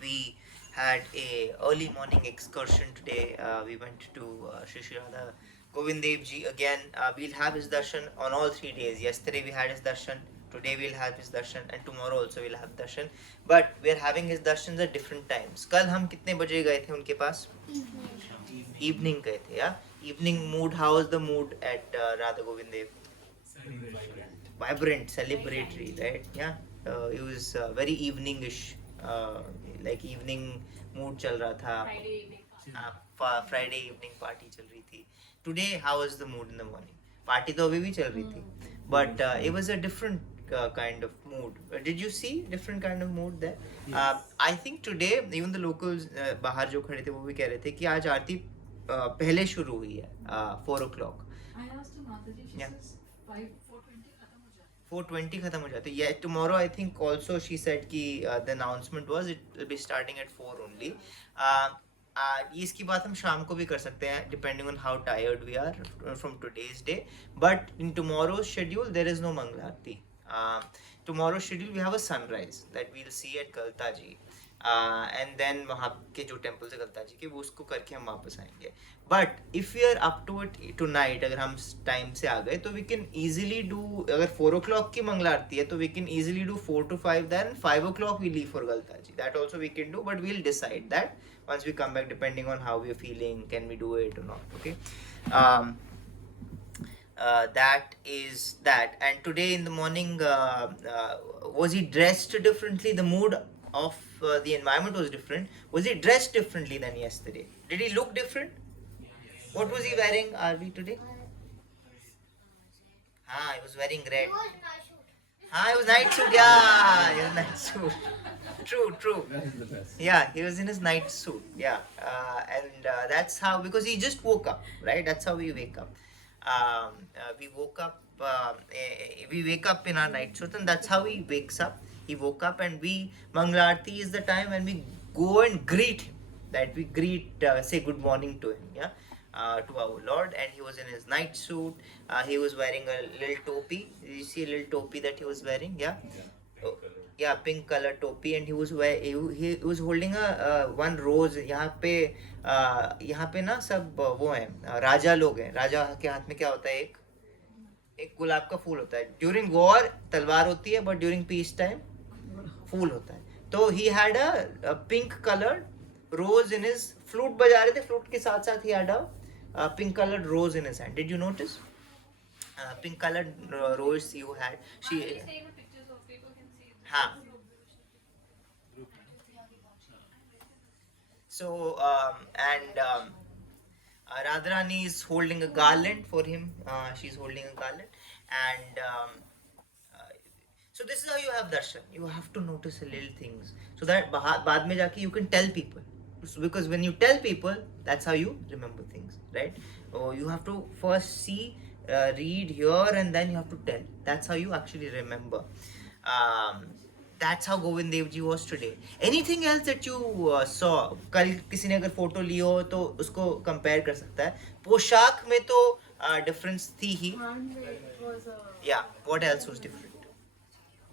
We had a early morning excursion today. We went to Shri Shri Radha Govind Dev Ji again. We'll have his darshan on all 3 days. Yesterday we had his darshan. Today we'll have his darshan, and tomorrow also we'll have darshan. But we're having his darshans at different times. कल हम कितने बजे गए थे उनके पास? Evening गए थे, yeah. Evening mood. How was the mood at Radha Govind Dev? Vibrant, celebratory, right? Yeah. It was very eveningish, like evening mood चल रहा था. Friday evening party चल रही थी. Today, how was the mood in the morning? Party तो अभी भी चल रही थी, but it was a different kind of mood. Did you see different kind of mood there? I think today even the locals बाहर जो खड़े थे वो भी कह रहे थे कि आज आरती पहले शुरू हुई है 4 o'clock. I asked Mataji, she Yeah. says 4:20 खत्म हो जाता है. 4:20 खत्म हो जाते. Yeah, tomorrow I think also she said कि the announcement was it will be starting at 4 only. ये इसकी बात हम शाम को भी कर सकते हैं depending on how tired we are from today's day. But in tomorrow's schedule there is no Mangala Aarti. Tomorrow's schedule we have a sunrise that we'll see at Galtaji. And then वहाँ के जो temple से गलता जी के वो उसको करके हम वापस आएंगे. But if we are up to it tonight, अगर हम टाइम से आ गए तो वी कैन ईजिली डू, अगर 4 o'clock की मंगला आरती है तो we can easily do 4 to 5, then 5 o'clock we leave for Galta ji. That also we can do, but we'll decide that once we come back depending on how we are feeling, can we do it or not. Okay. That is that. And today in the morning, was he dressed differently? The mood of the environment was different. Was he dressed differently than yesterday? Did he look different? What was he wearing, Arvi, today? He was wearing red. It was night suit. Yeah, it was night suit. True. That is the best. Yeah, he was in his night suit. Yeah, and that's how, because he just woke up, right? That's how we wake up. We woke up. We wake up in our night suit, and that's how he wakes up. He woke up, and we Mangalarti is the time when we go and greet him. That we greet, say good morning to him. Yeah. To our Lord, and he was in his night suit. He was wearing a little topi. Did you see a little topi that he was wearing? Yeah. Oh, yeah, pink color topi, and he was he was holding a one rose. यहाँ पे ना सब वो हैं, राजा लोग हैं. राजा के हाथ में क्या होता है? एक गुलाब का फूल होता है. ड्यूरिंग वॉर तलवार होती है, बट ड्यूरिंग पीस टाइम फूल होता है. तो he had a pink coloured rose in his, flute बजा रहे थे, फ्लूट के साथ साथ he had a pink colored rose in his hand. Did you notice? Pink colored rose you had. She. हाँ. So and Radharani is holding a garland for him. She's holding a garland, and so this is how you have darshan. You have to notice little things so that बाद में जाके you can tell people. Because when you tell people, that's how you remember things, right? Oh, you have to first see, read, hear, and then you have to tell. That's how you actually remember. That's how Govind Dev Ji was today. Anything else that you saw? कल किसी ने अगर photo ली हो तो उसको compare कर सकता है. पोशाक में तो difference थी ही. It was a. Yeah. What else was different?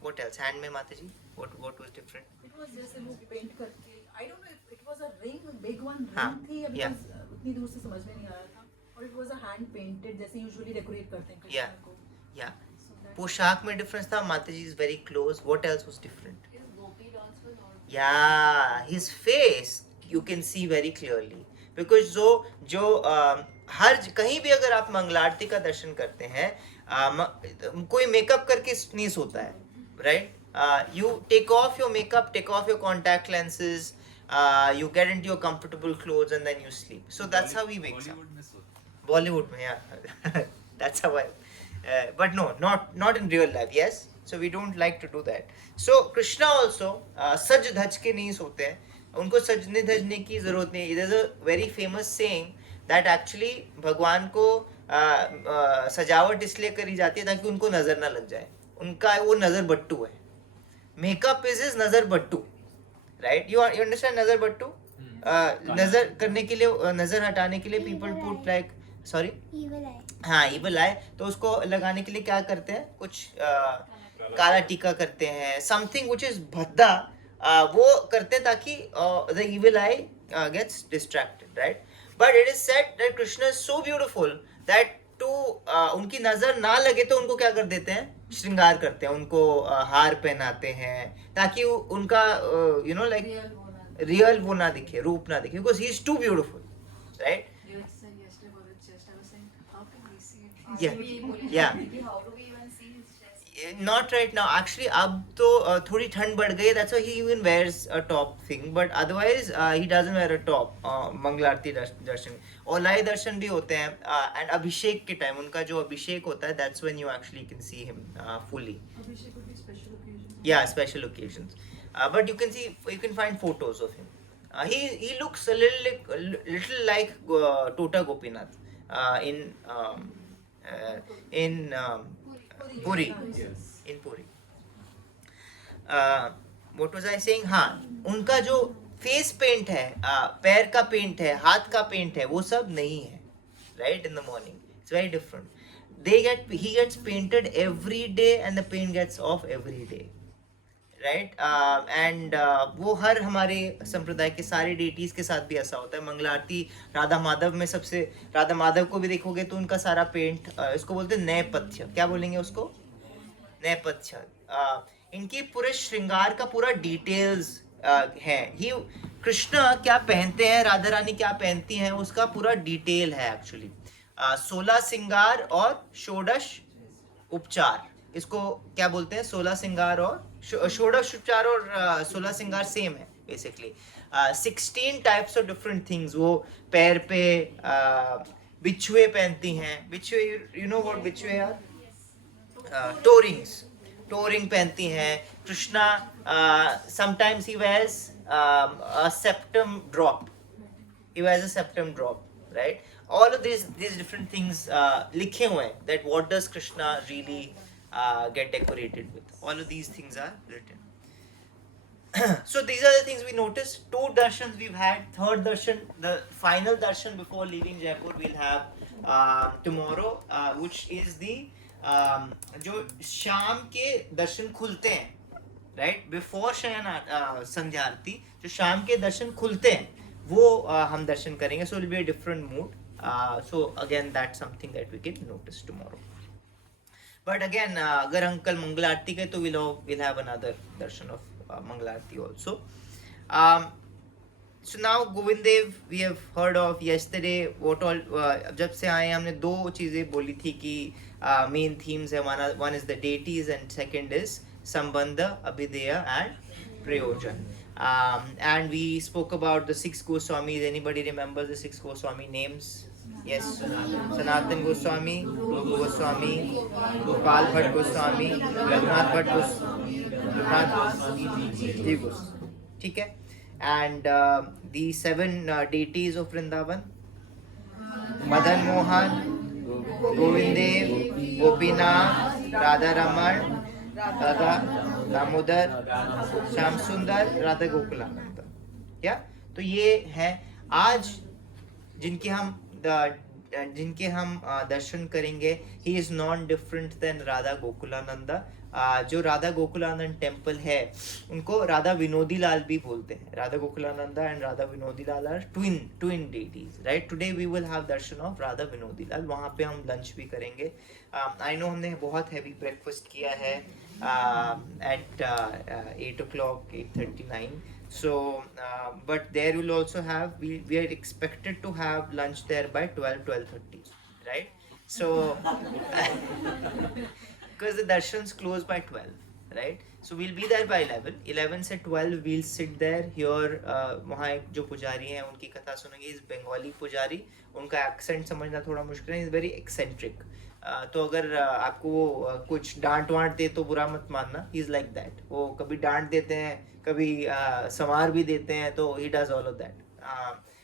What else? Hand में माता जी. What was different? It was जैसे वो पेंट करके. I don't know if it was a ring, big one हाँ, ring थी, yeah. because उतनी दूर से समझ में नहीं आ रहा था. और it was a hand painted, जैसे usually decorate करते हैं Yeah. कृष्ण को. Yeah. So that. पोशाक में difference था. माता जी is very close. What else was different? His gopi dance was all. Yeah, his face you can see very clearly, because जो हर कहीं भी अगर आप मंगलारती का दर्शन करते हैं, कोई मेकअप करके नहीं सोता है, right? You take off your makeup, take off your contact lenses, you get into your comfortable clothes, and then you sleep. So that's how he wakes up. Bollywood में सोता है. Bollywood में, yeah. That's how I. But no, not in real life. Yes. So we don't like to do that. So Krishna also सज धज के नहीं सोते हैं. उनको सजने धजने की जरूरत नहीं. There's a very famous saying that actually भगवान को सजावट इसलिए करी जाती है ताकि उनको नजर ना लग जाए. उनका वो नजर बट्टू है. Makeup is his नजर बट्टू. Right? You understand नजर बट्टू? नजर करने के लिए, नजर हटाने के लिए people put like, sorry? Evil eye. हाँ, evil eye. तो उसको लगाने के लिए क्या करते हैं? कुछ काला टीका करते हैं. Something which is भद्दा, वो करते ताकि the evil I gets distracted, right? But it is said that Krishna is so beautiful that to उनकी नजर ना लगे तो उनको क्या कर देते हैं, श्रृंगार करते हैं, उनको हार पहनाते हैं ताकि उनका यू नो लाइक Real वो ना रियल वो ना दिखे, रूप ना दिखे, because he is too beautiful, right? You had said yesterday about the chest. I was saying, how can we see it? Yeah. भी बोली Yeah. जाती है कि how do we even see his chest? Not right now. Actually, अब तो थोड़ी ठंड बढ़ गई. That's why he even wears a top thing. But otherwise, he doesn't wear a top. मंगल आरती दर्शन, औलाई दर्शन भी होते हैं. And अभिषेक के टाइम उनका जो अभिषेक होता है, that's when you actually can see him fully. Abhishek would be special occasion. Yeah, special occasions. But you can find photos of him. He looks a little like Tota Gopinath in Puri. In Puri. What was I saying? हाँ, उनका जो face paint है, पैर का paint है, हाथ का paint है, वो सब नहीं है, right? In the morning, it's very different. He gets painted every day, and the paint gets off every day, right? And वो हर हमारे संप्रदाय के सारे डेटीज के साथ भी ऐसा होता है. मंगला आरती राधा माधव में सबसे, राधा माधव को भी देखोगे तो उनका सारा पेंट, इसको बोलते हैं नैपथ्य. क्या बोलेंगे उसको? नेपथ्य. इनकी पूरे श्रृंगार का पूरा डिटेल्स है. ही कृष्ण क्या पहनते हैं, राधा रानी क्या पहनती हैं, उसका पूरा डिटेल है एक्चुअली. 16 श्रृंगार और षोडश उपचार, इसको क्या बोलते हैं? 16 श्रृंगार और षोडश उपचार और 16 श्रृंगार सेम है basically. 16 types of different things. वो पैर पे बिछुए पहनती हैं. Bichhue, you know what bichhue are? Toe ring पहनती हैं. Krishna sometimes he wears a septum drop. Right? All of these different things लिखे हुए हैं that what does Krishna really get decorated with. All of these things are written. So these are the things we noticed. 2 darshans we've had. Third darshan, the final darshan before leaving Jaipur, we'll have tomorrow, which is the जो शाम के दर्शन खुलते हैं, right? Before शयन संध्या आरती जो शाम के दर्शन खुलते हैं, वो हम दर्शन करेंगे. So will be a different mood. So again that's something that we can notice tomorrow. But again अगर अंकल मंगल आरती के तो we'll have another darshan of Mangal Aarti also. So now Govind Dev we have heard of yesterday. What all जब से आए हमने 2 चीजें बोली थी कि मेन थीम्स है. one is the deities and second is संबंध, अभिधेय and प्रयोजन. And we spoke about the 6 Goswamis. Anybody remembers the 6 Goswami names? Yes. Sanatan Goswami, Rupa Goswami, Gopal Bhatt Goswami, Raghunath Bhatt Goswami, ठीक है. And the 7 deities of Vrindavan: Madan Mohan, Govind Dev, Gopinath, Radha Raman, Radha Damodar, Shyam Sundar, Radha Gokulananda. क्या? तो ये है आज जिनके हम दर्शन करेंगे. He is non different than Radha Gokulananda. जो राधा गोकुलानंद टेम्पल है उनको राधा विनोदी लाल भी बोलते हैं. Radha Gokulananda and Radha Vinodi Lal are twin deities, right? Today we will have Darshan of Radha Vinodi Lal. वहाँ पे हम लंच भी करेंगे. आई नो हमने बहुत हैवी ब्रेकफास्ट किया है at 8 o'clock, 8:39. So but there will also have, we are expected to have lunch there by 12:30, right? So because the darshans close by 12, right? So we'll be there by 11 से 12 we'll sit there here. वहाँ एक जो पुजारी हैं उनकी कथा सुनेंगे. इस बंगाली पुजारी, उनका एक्सेंट समझना थोड़ा मुश्किल है. Is very eccentric. तो अगर आपको वो कुछ डांट वांट दे तो बुरा मत मानना. He is like that. वो कभी डांट देते हैं, कभी समार भी देते हैं. तो he does all of that.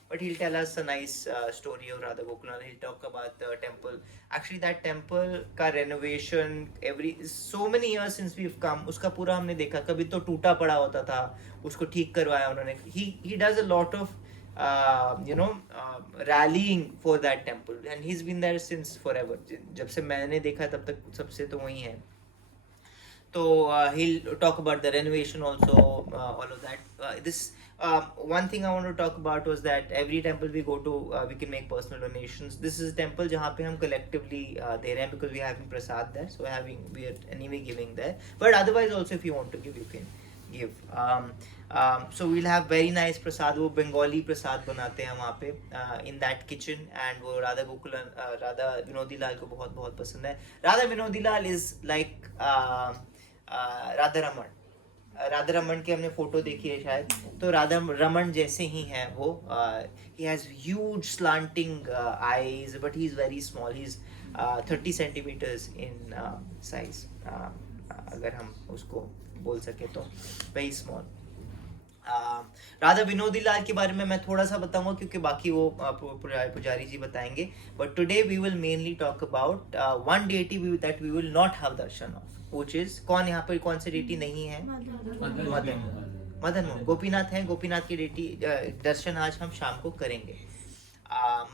But he'll tell us a nice story of Radha Gokulan. He'll talk about the temple. Actually, that temple का renovation, so many years since we've come, उसका पूरा हमने देखा. कभी तो टूटा पड़ा होता था, उसको ठीक करवाया उन्होंने. He does a lot of rallying for that temple, and he's been there since forever. जब से मैंने देखा तब तक सबसे तो वही है. So he'll talk about the renovation also, all of that. One thing I want to talk about was that every temple we go to, we can make personal donations. This is a temple जहाँ पे हम collectively दे रहे हैं because we are having prasad there, so we are anyway giving there. But otherwise also if you want to give, you can give. So we'll have very nice prasad. वो बंगाली प्रसाद बनाते हैं वहाँ पे in that kitchen, and वो राधा गोकुल राधा विनोदी लाल को बहुत बहुत पसंद है. राधा विनोदी लाल is like राधा रमन की हमने फोटो देखी है शायद, तो राधा रमन जैसे ही हैं वो. He has huge slanting eyes but he is very small. He is 30 centimetres in size, अगर हम उसको बोल सके तो. Very small. राधा विनोदी लाल के बारे में मैं थोड़ा सा बताऊंगा क्योंकि बाकी वो पुजारी जी बताएंगे. But today we will mainly talk about one deity that we will not have Darshan of, which is कौन यहाँ पर कौन से डेटी नहीं है? मदन मोहन. गोपीनाथ है, गोपीनाथ की डेटी दर्शन आज हम शाम को करेंगे.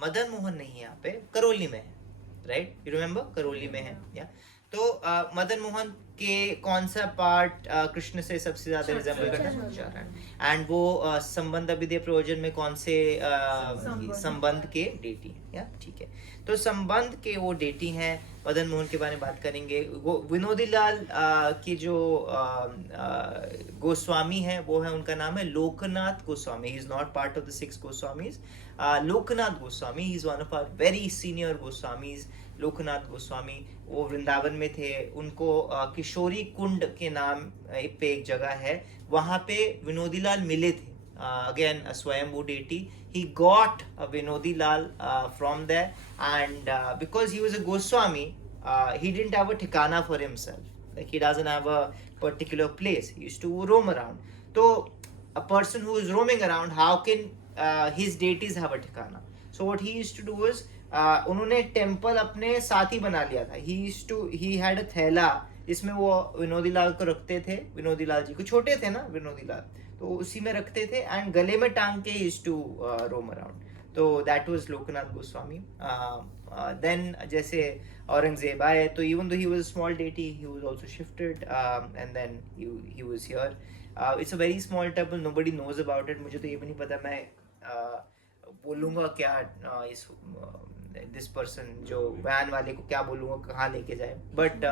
मदन मोहन नहीं है यहाँ पे, करौली में है. राइट, यू रिमेम्बर करौली में है. या तो मदन मोहन के कौन सा पार्ट कृष्ण से सबसे ज्यादा रिजेंबल करता है? चरण. एंड वो संबंध अभिधेय प्रयोजन में कौन से संबंध के डेटी है? या ठीक है, तो संबंध के वो डेटी हैं. मदन मोहन के बारे में बात करेंगे. वो विनोदी लाल की जो गोस्वामी है वो है, उनका नाम है Lokanath Goswami. He is not part of the 6 Goswamis. Lokanath Goswami, he is one of our very senior Goswamis. Lokanath Goswami वो वृंदावन में थे. उनको किशोरी कुंड के नाम पे एक जगह है, वहाँ पे विनोदी लाल मिले थे. Again a Swayambhu deity. He got a Vinodi Lal from there, and because he was a Goswami, he didn't have a ठिकाना for himself. Like he doesn't have a particular place. He used to roam around. So a person who is roaming around, how can his deities have a ठिकाना? So what he used to do was उन्होंने temple अपने साथ ही बना लिया था. He had a थैला जिसमें वो विनोदी लाल को रखते थे. विनोदी लाल जी को, छोटे थे ना विनोदी लाल, तो उसी में रखते थे एंड गले में टांग के यूज्ड टू रोम अराउंड. तो that was Lokanath Goswami. Then जैसे औरंगजेब आए, तो even though he was a small deity, he was also shifted and then he was here. It's a very small temple, nobody knows about it. मुझे तो ये भी नहीं पता मैं बोलूँगा क्या इस दिस पर्सन जो वैन वाले को क्या बोलूँगा, कहाँ लेके जाए. बट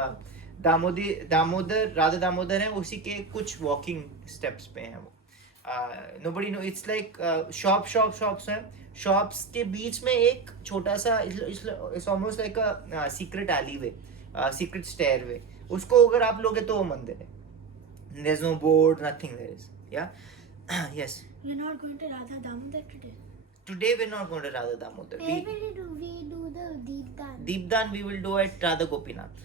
दामोदर राधा दामोदर है, उसी के कुछ वॉकिंग स्टेप्स पे हैं वो. nobody know. It's like shops हैं. शॉप्स के बीच में एक छोटा सा, it's almost like a secret alleyway, secret stairway. उसको अगर आप लोगे तो वो मंदिर है. There's no board, nothing there is. Yeah. Yes. We're not going to Radha Damodar today. Today we're not going to Radha Damodar. Where will we do the Deepdan? Deepdan we will do at Radha Gopinath.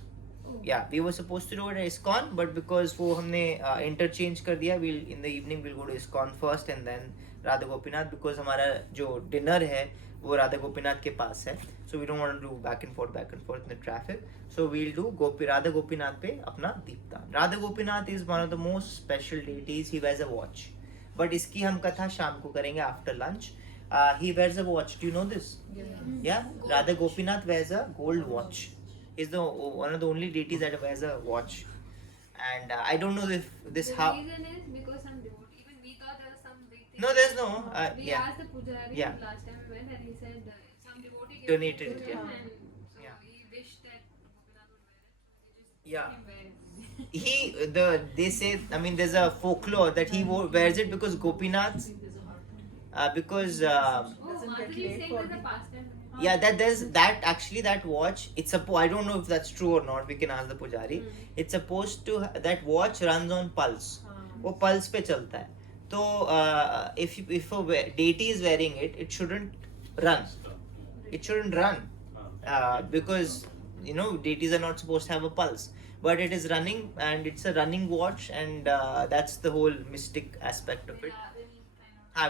Yeah, we were supposed to do it at ISKCON, but because वो हमने interchange कर दिया, in the evening we'll go to ISKCON first and then Radha Gopinath, because हमारा जो dinner है वो Radha Gopinath के पास है. So we don't want to do back and forth in the traffic. So we'll do Radha Gopinath पे अपना दीपदान. Radha Gopinath is one of the most special deities. He wears a watch. But इसकी हम कथा शाम को करेंगे after lunch. He wears a watch. Do you know this? Yeah. Radha Gopinath wears a gold watch. Is one of the only deities that wears a watch, and I don't know if this The how. reason is because some devotee, even we thought there was some big thing. No, there's no. We Yeah. asked the pujari Yeah. last time we went, and he said some devotee Donated gave it, it to yeah. him, and so Yeah. he wished that Gopinath would wear it. So he just Yeah. let him wear it. They say, I mean, there's a folklore that he wears it because Gopinath, because Oh, Doesn't get Madhuri is late saying for there's a the- pastime. yeah, that actually that watch, it's I don't know if that's true or not. We can ask the pujari. It's supposed to that watch runs on pulse. वो pulse पे चलता है. तो if a deity is wearing it, it shouldn't run. It shouldn't run because you know deities are not supposed to have a pulse. But it is running, and it's a running watch, and that's the whole mystic aspect of it.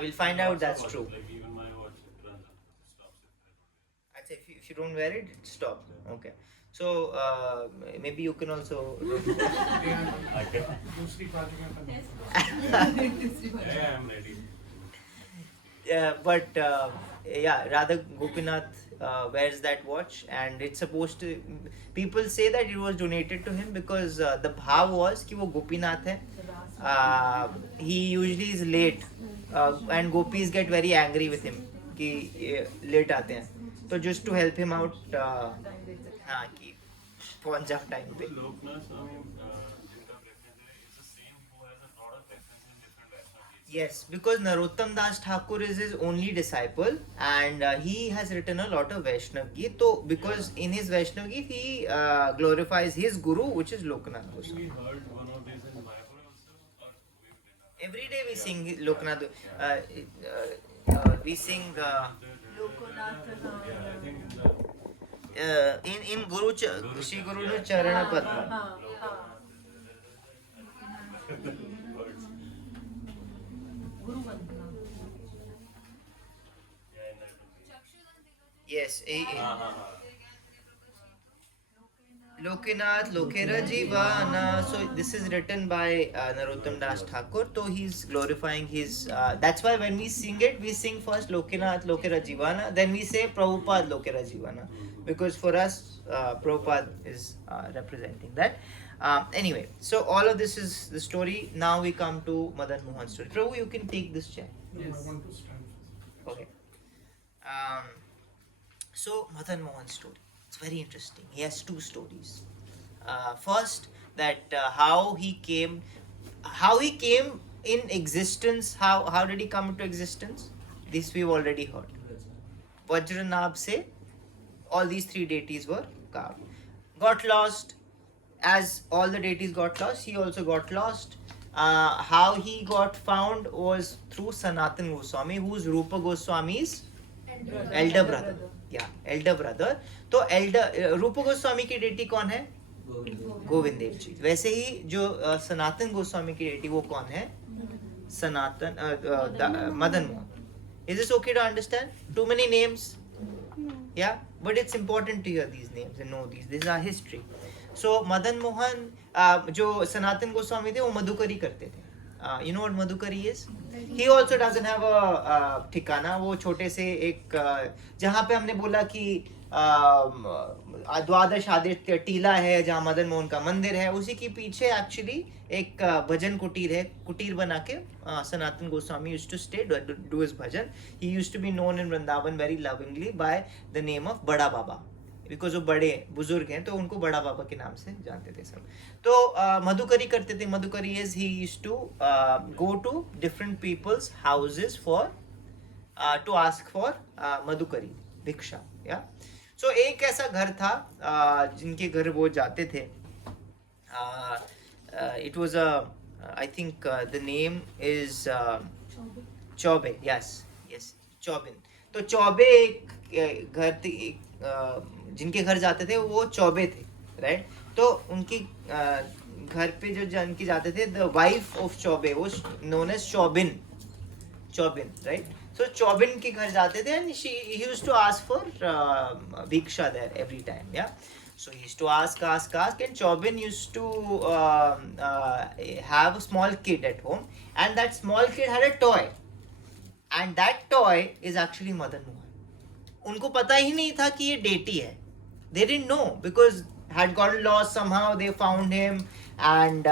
We'll find out that's true. Like even my watch, it runs up, stops it. I'd say if you don't wear it, it stops. Okay. So maybe you can also. I can. दूसरी party में अपन Yeah, I'm ready. But yeah, Radha Gopinath wears that watch, and it's supposed to. People say that it was donated to him because the bhav was कि वो गोपीनाथ है. He usually is late, and gopis get very angry with him कि late आते हैं. तो just to help him out, हाँ कि पहुंच जाओ टाइम पे. Loknath Swami, जिनका preference है, is the same who has a lot of preference in different Vaishnava gifts. Yes, because Narottam Das Thakur is his only disciple, and he has written a lot of Vaishnav Geet. So, because in his Vaishnav Geet, he glorifies his guru, which is Loknath Goswami. We heard one of these in Mayapur also, or we've been Every day we sing Loknath. We sing Loknath yeah, I think the in Guru Shri Guru Charana Padma. हाँ हाँ गुरु वंदना yeah, in that. Yes. हाँ, हाँ, हाँ. Lokinath Lokera Jivana. So this is written by Narottam Das Thakur. So he's glorifying his. That's why when we sing it, we sing first Lokinath Lokera Jivana, then we say Prabhupada Lokera Jivana, because for us Prabhupada is representing that. Anyway, so all of this is the story. Now we come to Madan Mohan's story. Prabhu, you can take this chair. Yes. Okay. So Madan Mohan's story. It's very interesting. He has two stories. First, that how he came in existence. How did he come into existence? This we've already heard. Vajranab se all these three deities were carved. Got lost. As all the deities got lost, he also got lost. How he got found was through Sanatan Goswami, who's Rupa Goswami's elder brother. Yeah, elder brother. तो रूप गोस्वामी की deity कौन है? गोविंद देव जी. वैसे ही जो सनातन गोस्वामी की deity वो कौन है? सनातन Madan Mohan. Is this okay to understand? Too many names? Yeah, but it's important to hear these names and know these. These are history. So Madan Mohan, जो सनातन गोस्वामी थे वो मधुकरी करते थे. You know what Madhukari is? He also doesn't have a ठिकाना. वो छोटे से एक जहाँ पे हमने बोला कि द्वादश आदित्य टीला है जहाँ मदन मोहन का मंदिर है, उसी के पीछे एक्चुअली एक भजन कुटीर है. कुटीर बना के Sanatan Goswami used to stay, do his bhajan. He used to be known in Vrindavan very lovingly by the name of बड़ा बाबा, बिकॉज वो बड़े बुजुर्ग हैं तो उनको बड़ा बाबा के नाम से जानते थे सब. तो मधुकरी करते थे. Madhukari is he used to go to different people's houses for to ask for madhukari, bhiksha. Yeah सो एक ऐसा घर था जिनके घर वो जाते थे. It was I think the name is Chaubey. Yes yes, Chaubin. तो चौबे एक घर जिनके घर जाते थे वो चौबे थे, राइट. तो उनकी घर पे जो जिनकी जाते थे, द वाइफ ऑफ चौबे वो known as Chaubin, right. So Chaubin के घर जाते थे and she used to ask for भिक्षा there every time. Yeah so he used to ask and Chobin used to have a small kid at home, and that small kid had a toy, and that toy is actually Madan Mohan. उनको पता ही नहीं था कि ये deity है. They didn't know because had gotten lost somehow. They found him and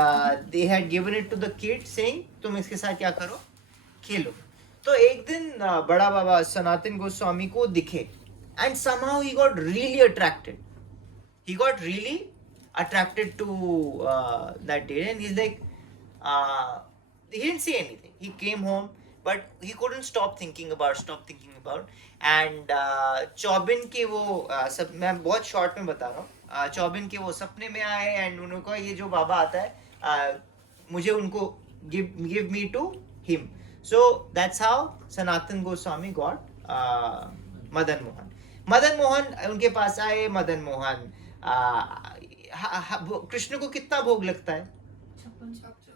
they had given it to the kid saying तुम इसके साथ क्या करो, खेलो. तो एक दिन बड़ा बाबा सनातन गोस्वामी को दिखे and somehow he got really attracted. He got really attracted to that day, and he's like he didn't say anything. He came home but he couldn't stop thinking about and चौबिन के वो सब, मैं बहुत शॉर्ट में बता रहा हूँ, चौबिन के वो सपने में आए एंड उनको ये जो बाबा आता है मुझे उनको give me to him. So that's how Sanatan Goswami got Madan Mohan. Madan Mohan उनके पास आए. मदन मोहन कृष्ण को कितना भोग लगता है?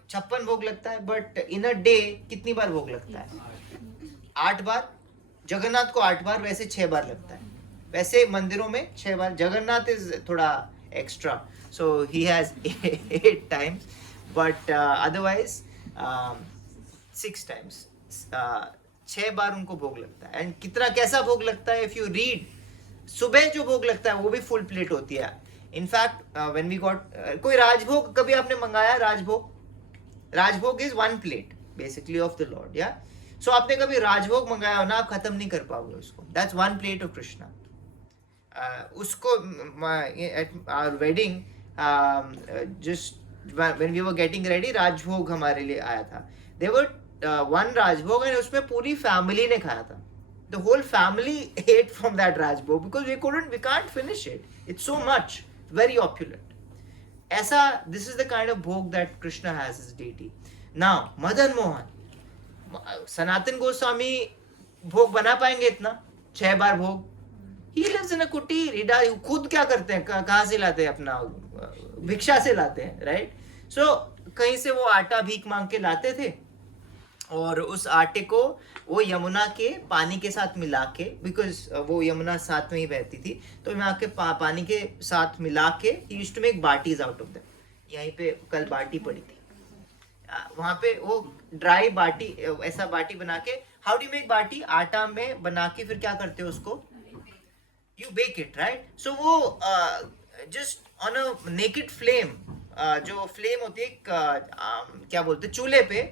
56 भोग लगता है. बट इन अ डे कितनी बार भोग लगता है? 8 बार. जगन्नाथ को 8 बार, वैसे 6 बार लगता है. वैसे मंदिरों में 6 बार. जगन्नाथ इज थोड़ा extra, so he has 8 times, but otherwise 6 times. 6 बार उनको भोग लगता है. एंड कितना कैसा भोग लगता है? इफ यू रीड सुबह जो भोग लगता है वो भी फुल प्लेट होती है. इनफैक्ट व्हेन वी गॉट कोई राजभोग कभी आपने मंगाया? Rajbhog is one plate basically of the lord. Yeah so आपने कभी राजभोग मंगाया हो ना, आप खत्म नहीं कर पाओगे उसको. That's one plate of Krishna. उसको at our wedding just when we were getting ready, Rajbhog हमारे लिए आया था. There were one rajbhog and उसमें पूरी फैमिली ने खाया था. The whole family ate from that rajbhog because we can't finish it. It's so much, very opulent. ऐसा, this is the kind of भोग that Krishna has as deity. Now Madan Mohan, Sanatan Goswami भोग बना पाएंगे इतना? 6 बार भोग. He lives in a कुटीर. खुद क्या करते हैं? कहाँ से लाते हैं? अपना भिक्षा से लाते हैं, राइट? सो कहीं से वो आटा भीख मांग के लाते थे और उस आटे को वो यमुना के पानी के साथ मिला के, बिकॉज वो यमुना साथ में ही बहती थी, तो वहाँ के पानी के साथ मिला के ही used to make batis out of them. यहीं पे कल बाटी पड़ी थी, वहाँ पे वो ड्राई बाटी, ऐसा बाटी बना के. How do make bati? आटा में बना के फिर क्या करते हो उसको? You bake it, right? So वो just on a naked flame, जो फ्लेम होती है क्या बोलते हैं, चूल्हे पे,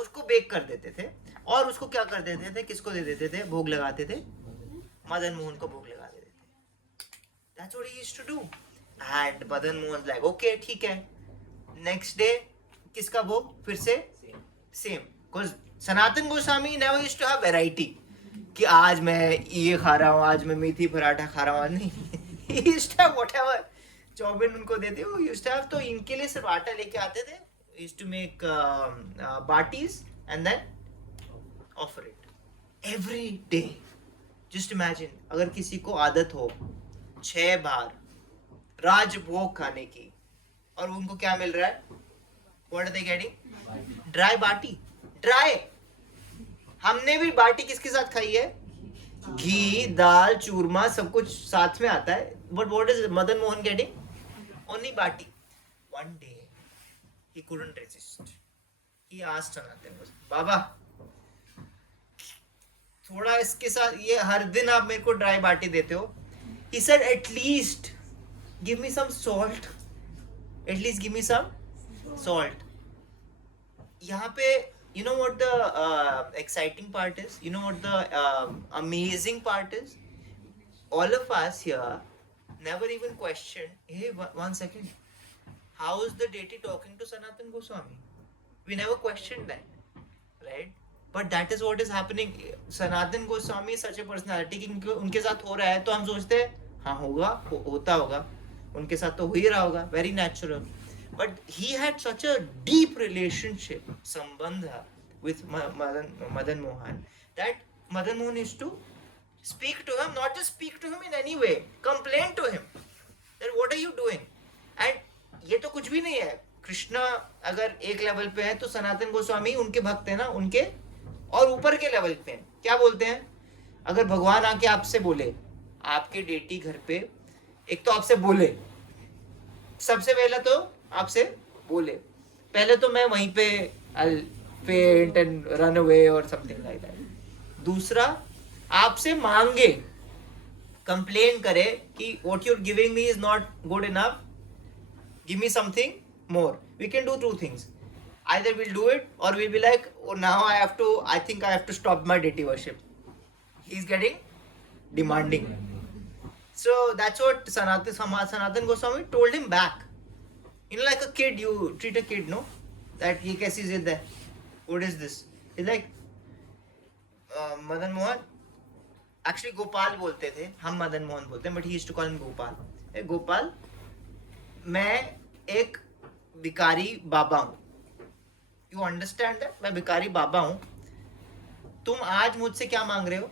उसको बेक कर देते थे. और उसको क्या कर देते थे? किसको दे देते थे? भोग लगाते थे. मदन मोहन को भोग लगा देते थे. That's what he used to do. And Madan Mohan like, okay, ठीक है. Next day किसका भोग? फिर से same. Because Sanatan Goswami never used to have variety. कि आज मैं ये खा रहा हूँ, आज मैं मेथी पराठा खा रहा हूँ. नहीं, he used to have whatever. चौबिन उनको देते हो, used to have. तो इनके लिए सिर्फ आटा लेके आते थे. Used to make batis and then offer it every day. Just imagine, अगर किसी को आदत हो 6 बार राजभोग खाने की और उनको क्या मिल रहा है? What are they getting? Dry baati. Dry. हमने भी बाटी किसके साथ खाई है? घी, दाल, चूरमा, सब कुछ साथ में आता है. But what is Madan Mohan getting? Only baati. One day he couldn't resist. He asked Sanatan, बाबा थोड़ा इसके साथ, ये हर दिन आप मेरे को ड्राई बाटी देते हो. He said, at least give me some salt. At least give me some salt. यहाँ पे you know what the exciting part is? You know what the amazing part is? All of us here never even questioned, hey, one second, how is the deity talking to Sanatan Goswami? We never questioned that, right? But that is what is happening. Sanatan Goswami is such a personality कि उनके साथ हो रहा है तो हम सोचते हैं हाँ होगा, होता होगा, उनके साथ तो हो ही रहा होगा, very natural. But he had such a deep relationship, sambandha, with Madan Mohan, that Madan Mohan used to speak to him, not just speak to him in any way, complain to him that what are you doing? And ये तो कुछ भी नहीं है. कृष्णा अगर एक level पे है तो सनातन गोस्वामी उनके भक्त हैं ना, उनके और ऊपर के लेवल पे हैं. क्या बोलते हैं? अगर भगवान आके आपसे बोले, आपके डेटी घर पे, एक तो आपसे बोले, सबसे पहले तो आपसे बोले, पहले तो मैं वहीं पे I'll faint and run away or something like that. दूसरा, आपसे मांगे, कंप्लेन करे कि what you're giving me is not good enough, give me something more. We can do 2 things. Either we'll do it or we'll be like, oh, now I think I have to stop my deity worship. He's getting demanding. So that's what Sanatan Goswami told him back. You know, like a kid, you treat a kid, no? That ye kaisi zid hai? What is this? He's like, Madan Mohan, actually Gopal बोलते थे, हम मदन मोहन बोलते हैं, but he used to call him Gopal. Hey, Gopal, मैं एक भिखारी बाबा हूँ. You understand that? मैं भिखारी बाबा हूँ. तुम आज मुझसे क्या मांग रहे हो?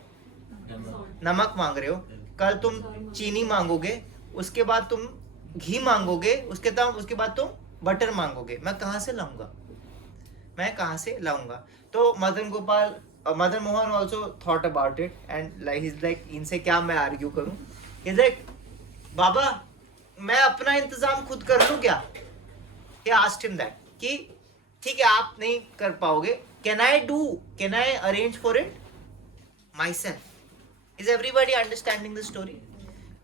नमक मांग रहे हो. कल तुम चीनी मांगोगे, उसके बाद तुम घी मांगोगे, उसके बाद तुम बटर मांगोगे. मैं कहाँ से लाऊंगा? तो Madan Mohan also thought about it and like he's like, इनसे क्या मैं आर्ग्यू करूं? He's like, बाबा मैं अपना इंतजाम खुद कर लूं क्या? He asked him that कि ठीक है आप नहीं कर पाओगे, can I arrange for it myself? Is everybody understanding the story?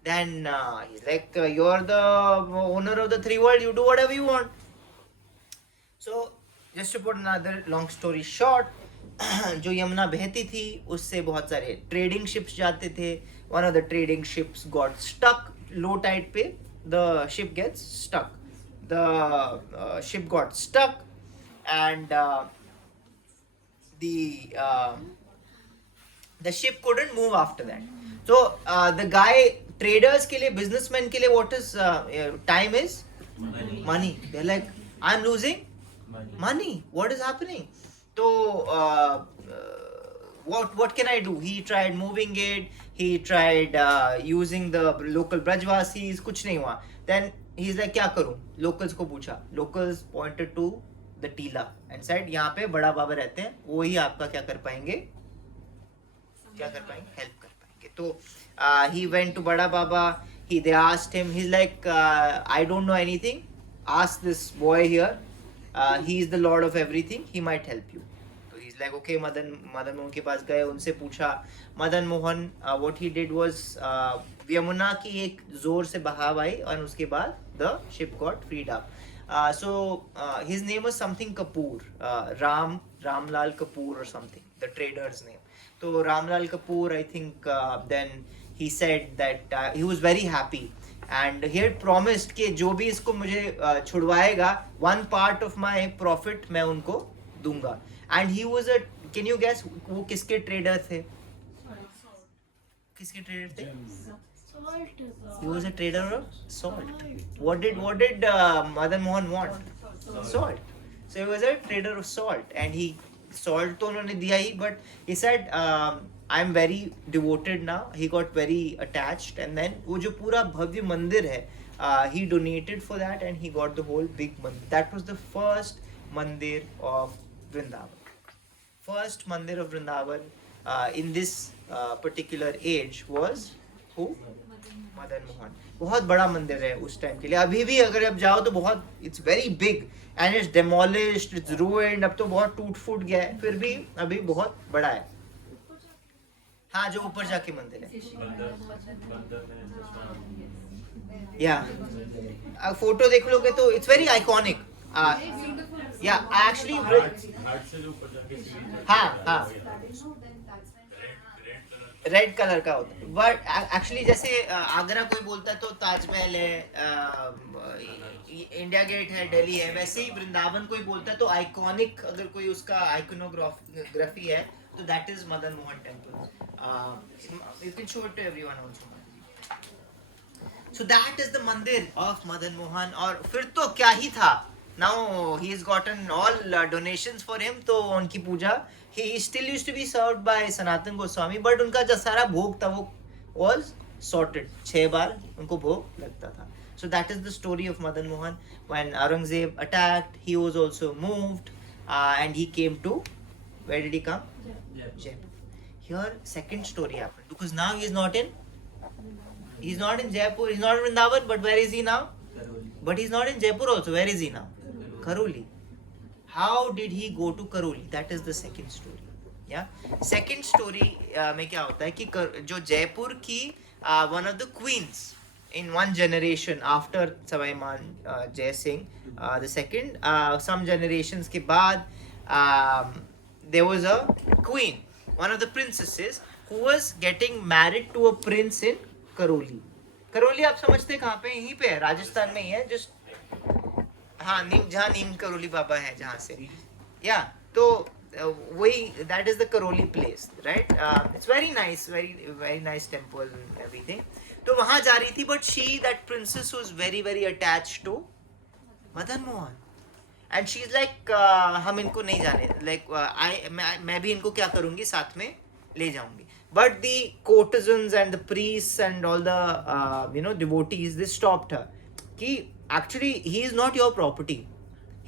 Then he's like, you're the owner of the three world, you do whatever you want. So just to put another long story short, जो यमुना बहती थी उससे बहुत सारे trading ships जाते थे. One of the trading ships got stuck low tide पे. The ship gets stuck. The ship got stuck, and the ship couldn't move after that. So the guy, traders के लिए, businessmen के लिए, what is time is money. They're like, I'm losing money. What is happening? So what can I do? He tried moving it. He tried using the local Brajvasis. कुछ नहीं हुआ. Then he's like, क्या करूं? Locals को पूछा. Locals pointed to the टीला and said, यहाँ पे बड़ा बाबा रहते हैं. वो ही आपका क्या कर पाएंगे? क्या कर पाएंगे? Help कर पाएंगे. तो he went to बड़ा बाबा. They asked him. He's like, I don't know anything. Ask this boy here. He is the lord of everything. He might help you. So he's like, okay. Madan Mohan के पास गए, उनसे पूछा. Madan Mohan, what he did was, Yamuna की एक जोर से बहाव आई और उसके बाद the ship got freed up. So his name was something Kapoor, Ramlal Kapoor or something, the trader's name. So Ramlal Kapoor, I think, then he said that he was very happy. And he had promised कि जो भी इसको मुझे छुड़वाएगा, one part of my profit मैं उनको दूंगा. And he was a, can you guess वो किसके trader थे? किसके trader थे? He was a trader of salt. What did Madan Mohan want? Salt. So he was a trader of salt, and he salt तो उन्होंने दिया ही, but he said, I'm very devoted now. He got very attached, and then वो जो पूरा भव्य मंदिर है, he donated for that, and he got the whole big mandir. That was the first mandir of Vrindavan. First mandir of Vrindavan in this particular age was who? Madan Mohan. बहुत बड़ा मंदिर है उस टाइम के लिए. अभी भी अगर आप जाओ तो बहुत, it's very big and it's demolished, it's ruined. अब तो बहुत टूट फूट गया है, फिर भी अभी बहुत बड़ा है. हाँ, जो ऊपर जाके मंदिर है. या फोटो देख लोगे तो it's very iconic. या एक्चुअली हाँ रेड कलर का होता है. बट एक्चुअली जैसे आगरा कोई बोलता है तो ताजमहल है, इंडिया गेट है, दिल्ली है, वैसे ही वृंदावन कोई बोलता है तो आइकॉनिक, अगर कोई उसका आइकोनोग्राफी है तो that is Madan Mohan temple. You can show it to everyone also. So that is the mandir of Madan Mohan. और फिर तो क्या ही था. Now he has gotten all donations for him. तो उनकी पूजा, he still used to be served by Sanatan Goswami, but उनका जो सारा भोग था वो was sorted. 6 बार उनको भोग लगता था. So that is the story of Madan Mohan. When Aurangzeb attacked, he was also moved, and he came to, where did he come? Jaipur. Here second story happened, because now he's not in Jaipur, he's not in Vrindavan, but where is he now? But he's not in Jaipur also. Where is he now? Karoli. How did he go to Karoli? That is the second story. Yeah. Second story में क्या होता है कि जो जयपुर की one of the queens in one generation after Savai Man Jai Singh, the second, some generations के बाद there was a queen, one of the princesses who was getting married to a prince in Karoli. Karoli आप समझते हैं कहाँ पे? यहीं पे है, राजस्थान में ही है. just हाँ, जहाँ नीम करोली बाबा है जहाँ से. या तो वही, that is the Karauli place, right. It's very nice, very nice temple and everything. तो वहाँ जा रही थी, but she, that princess was very very attached to Madan Mohan, and she is like, हम इनको नहीं जाने, लाइक मैं भी इनको क्या करूँगी, साथ में ले जाऊंगी. But the courtesans and the priests and all the devotees, they stopped her कि actually he is not your property,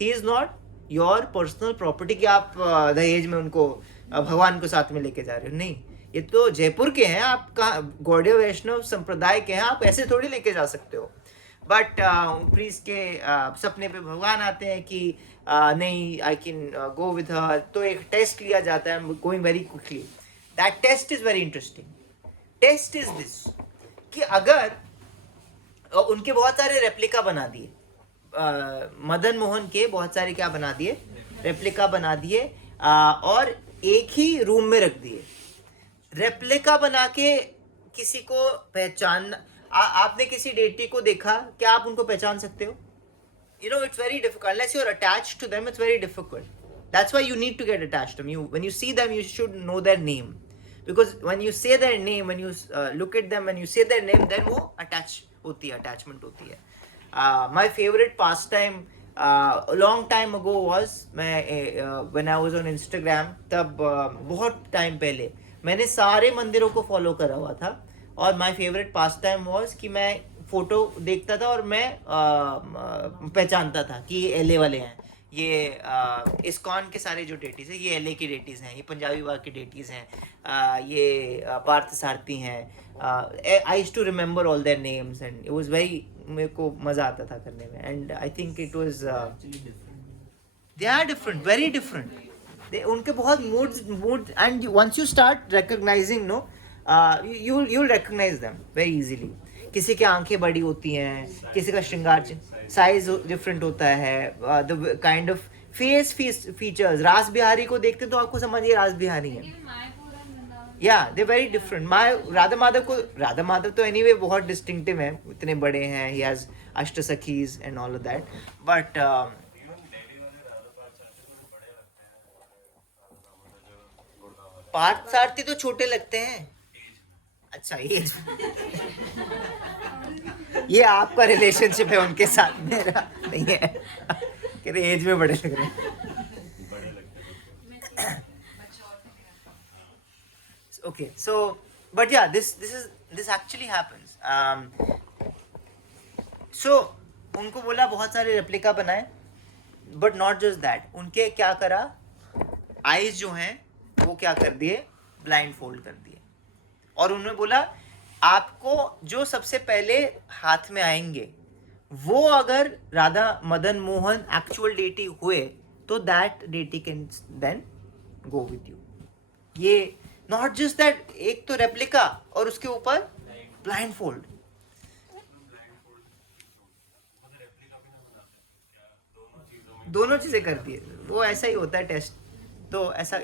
he is not your personal property कि आप दहेज में उनको भगवान को साथ में लेके जा रहे हो. नहीं, ये तो जयपुर के हैं, आप कहाँ गौड़ीय वैष्णव संप्रदाय के हैं, आप ऐसे थोड़ी लेके जा सकते हो. बट प्रीस्ट के सपने पे भगवान आते हैं कि नहीं, I can go with her. तो एक टेस्ट लिया जाता है, going very quickly. That test is very interesting. Test is this कि अगर उनके बहुत सारे रेप्लिका बना दिए, मदन मोहन के बहुत सारे क्या बना दिए, रेप्लिका बना दिए, और एक ही रूम में रख दिए। रेप्लिका बना के किसी को पहचान, आपने किसी डेटी को देखा, क्या आप उनको पहचान सकते हो? You know, it's very difficult. Unless you're attached to them, it's very difficult. That's why you need to get attached to them. When you see them, you should know their name. Because when you say their name, when you look at them, when you say their name, then वो attachment होती है. My favorite pastime a long time ago was when I was on Instagram, तब बहुत time पहले मैंने सारे मंदिरों को फॉलो करा हुआ था, और my favorite pastime was कि मैं फोटो देखता था और मैं पहचानता था कि ये एलए वाले हैं, ये इस्कॉन के सारे जो डेटीज़ हैं ये एलए की डेटीज़ हैं, ये पंजाबी बाग की डेटीज़ हैं, ये पार्थ सारथी हैं। I used to remember all their names and it was very, मेरे को मज़ा आता था करने में, and I think it was they are different, very different. उनके बहुत mood and once you start recognizing, no, you recognize them very easily. किसी की आंखें बड़ी होती हैं, किसी का श्रृंगार साइज डिफरेंट होता है, the kind of face features. रास बिहारी को देखते तो आपको समझिए रास बिहारी है, yeah they very different. Radha Madhav तो एनीवे बहुत डिस्टिंक्टिव है, इतने बड़े हैं, he has ashtasakhis and all of that, but Partha Sarathi तो छोटे लगते हैं। अच्छा, एज ये आपका रिलेशनशिप है उनके साथ, मेरा नहीं है। कह रहे एज में बड़े लग रहे हैं। Okay, so but yeah, this actually happens. So उनको बोला बहुत सारे रेप्लिका बनाए, but not just that, उनके क्या करा, आईज जो हैं वो क्या कर दिए, ब्लाइंड फोल्ड कर दिए, और उन्होंने बोला आपको जो सबसे पहले हाथ में आएंगे वो अगर राधा मदन मोहन एक्चुअल डेटी हुए तो that deity can then go with you. ये नॉट जस्ट दैट, एक तो रेप्लिका और उसके ऊपर ब्लाइंड फोल्ड। दोनों चीजें करती है वो, ऐसा ही होता है टेस्ट। तो ऐसा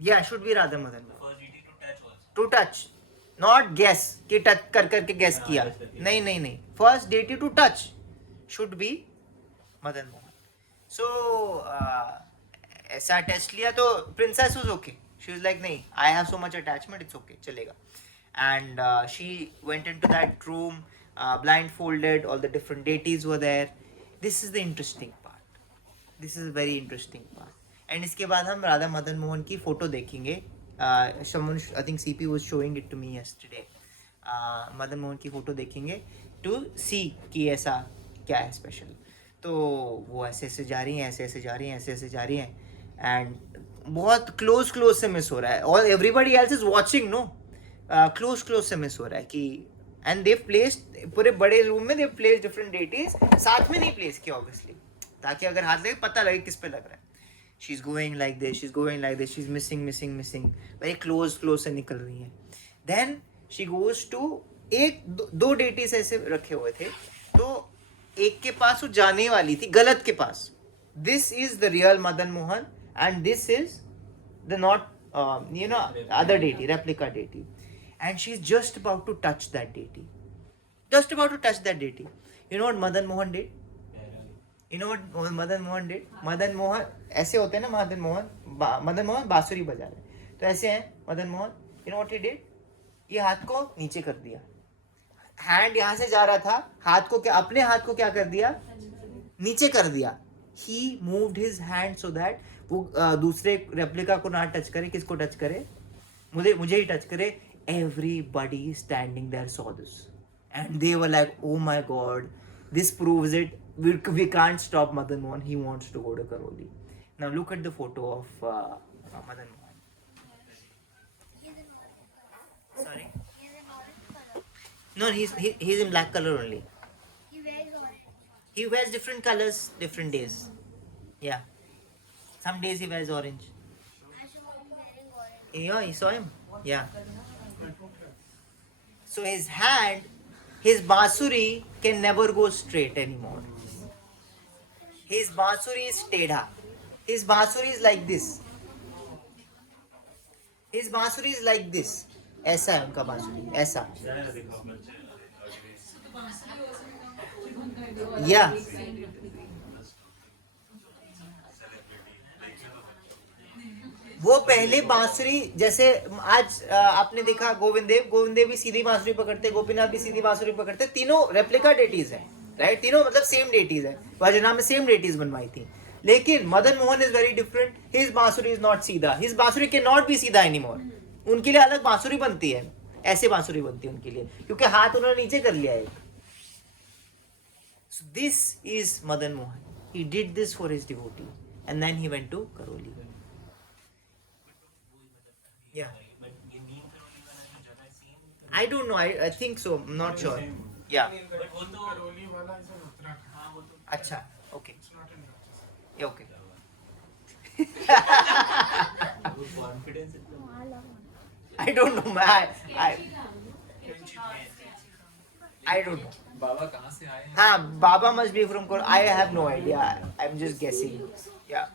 Yeah, should be Radha Madan. To touch, not guess कि टच कर करके guess किया, नहीं, first deity to touch should be Madan Mohan. So ऐसा टेस्ट लिया तो princess was okay, she was like नहीं, I have so much attachment, it's okay, चलेगा। And she went into that room, blindfolded, all the different deities were there. This is the interesting part, this is a very interesting part. And इसके बाद हम राधा मदन मोहन की photo देखेंगे। I think CP was showing it to me yesterday. Madan Mohan की photo देखेंगे to सी कि ऐसा क्या है स्पेशल। तो वो ऐसे ऐसे जा रही हैं, ऐसे ऐसे जा रही हैं, ऐसे ऐसे जा रही हैं, एंड बहुत क्लोज से मिस हो रहा है, और everybody else is watching, no, close से मिस हो रहा है कि, एंड देव प्लेस्ड पूरे बड़े रूम में, देव प्लेस्ड डिफरेंट डेटीज, साथ में नहीं प्लेस किया ऑब्वियसली, ताकि अगर हाथ लगे पता लगे किस पे लग रहा है। she's going like this, she's missing, very close से निकल रही है। then she goes to दो डेटीज ऐसे रखे हुए थे, तो एक के पास वो जाने वाली थी, गलत के पास। this is the real Madan Mohan and this is the not other deity, replica deity, and she's just about to touch that deity, you know what Madan Mohan did? Madan Mohan ऐसे होते हैं ना, मदन मोहन बांसुरी बजा रहे, तो ऐसे हैं Madan Mohan. You know what he did? ये हाथ को नीचे कर दिया, हैंड यहाँ से जा रहा था, अपने हाथ को क्या कर दिया, नीचे कर दिया। He moved his hand so that वो दूसरे रेप्लिका को ना टच करे। किसको टच करे? मुझे ही टच करे। Everybody standing there saw this and they were like, oh my God, this proves it, we can't stop Madan Mohan, he wants to go to Karoli. Now look at the photo of Madan Mohan. Sorry? No, he's in black color only. He wears orange. He wears different colors different days. Yeah. Some days he wears orange. I saw him wearing orange. Yeah, you saw him. Yeah. So his hand, his bansuri can never go straight anymore. His bansuri is tedha. His bansuri is like this. His बांसुरी is like this. ऐसा है उनका बांसुरी, ऐसा. Yeah. वो पहले बांसुरी जैसे आज आपने देखा गोविंद देव भी सीधी बांसुरी पकड़ते, गोपीनाथ भी सीधी बांसुरी पकड़ते, तीनों रेप्लिका डेटीज है, राइट? तीनों मतलब सेम डेटीज है, वजना में सेम डेटीज बनवाई थी. लेकिन Madan Mohan is very different. His बांसुरी इज नॉट सीधा. हिज बांसुरी कैन नॉट बी सीधा एनीमोर. उनके लिए अलग बांसुरी बनती है, ऐसे बांसुरी बनती है उनके लिए, क्योंकि हाथ उन्होंने नीचे कर लिया है. So this is Madan Mohan. He did this for his devotee, and then he went to Karoli. Yeah. I don't know. I think so. I'm not sure. Yeah. अच्छा. Okay. Yeah. Okay. I don't know. I don't know. बाबा कहाँ से आए हैं? हाँ, Baba must be from Kor. I have no idea. I'm just guessing. Yeah.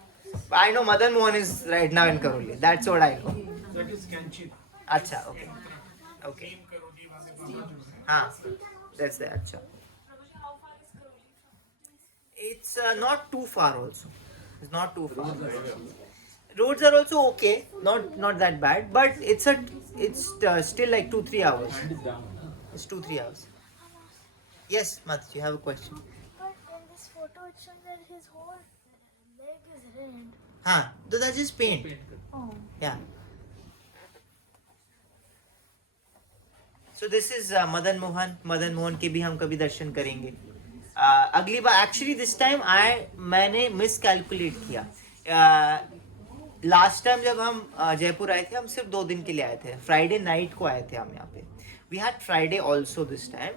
But I know Madan Mohan is right now in Karoli. That's what I know. That is Kanchi. अच्छा, okay. Okay. हाँ, that's the अच्छा. It's not too far also. It's not too far. Roads are also okay, not that bad, but it's still like 2-3 hours. It's 2-3 hours. Yes, Mat, you have a question. But in this photo, it shows that his whole leg is red. हाँ, तो that's just paint. Oh. Yeah. So this is Madan Mohan. Madan Mohan के भी हम कभी दर्शन करेंगे. अगली बार actually this time मैंने miscalculate किया. लास्ट टाइम जब हम जयपुर आए थे, हम सिर्फ 2 दिन के लिए आए थे. फ्राइडे नाइट को आए थे हम यहाँ पे. We had Friday also this time.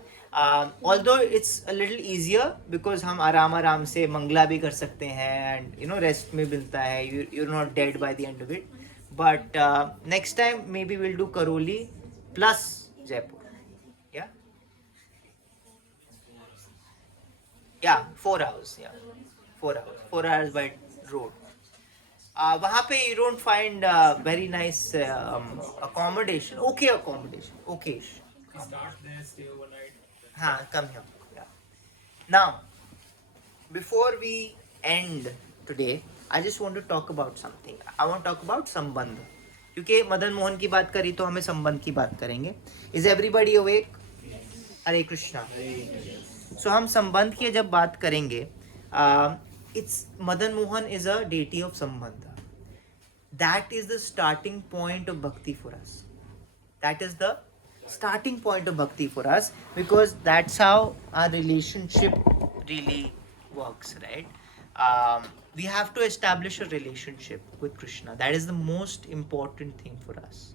Although it's a little easier because हम आराम से मंगला भी कर सकते हैं and you know rest में मिलता है. You're not dead by the end of it. But next time maybe we'll do Karoli plus Jaipur. Yeah. Yeah, 4 hours. Yeah, 4 hours. 4 hours by road. वहाँ पे you don't find very nice accommodation. Okay accommodation. Okay-ish. Start there, stay overnight. हाँ, come here. Yeah. Now, before we end today, I just want to talk about something. I want to talk about संबंध. क्योंकि मदन मोहन की बात करी तो हमें संबंध की बात करेंगे. Is everybody awake? Hare Krishna. So हम संबंध की जब बात करेंगे, it's Madan Mohan is a deity of संबंध. That is the starting point of bhakti for us. That is the starting point of bhakti for us, because that's how our relationship really works, right? We have to establish a relationship with Krishna. That is the most important thing for us.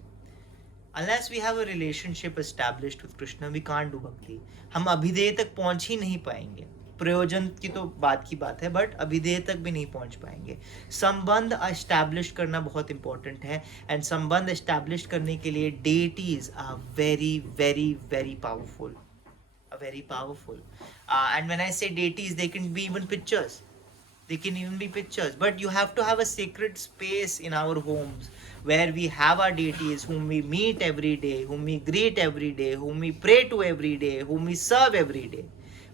Unless we have a relationship established with Krishna, we can't do bhakti. हम अभिधेय तक पहुंच ही नहीं पाएंगे. प्रयोजन की तो बात की बात है, बट अभिधेय तक भी नहीं पहुंच पाएंगे. संबंध एस्टैब्लिश करना बहुत इंपॉर्टेंट है, एंड संबंध एस्टैब्लिश करने के लिए deities are very very very powerful, very powerful. And when I say deities, they can be even pictures. They can even be pictures. But you have to have a sacred space in our homes where we have our deities whom we meet every day, whom we greet every day, whom we pray to every day, whom we serve every day.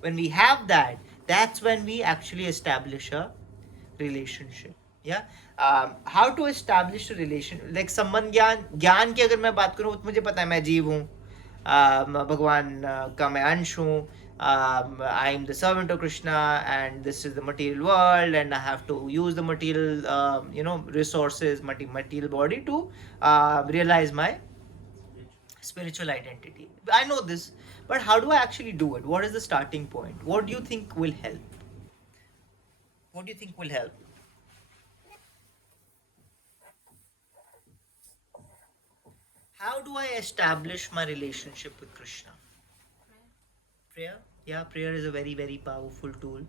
When we have that, that's when we actually establish a relationship. Yeah. How to establish a relationship? Like संबंध ज्ञान की अगर मैं बात करूँ तो मुझे पता है मैं जीव हूँ, भगवान का मैं अंश हूँ. I am the servant of Krishna, and this is the material world, and I have to use the material, resources, material body to realize my spiritual identity. I know this, but how do I actually do it? What is the starting point? What do you think will help? What do you think will help? How do I establish my relationship with Krishna? Prayer? Yeah, prayer is a very, very powerful tool.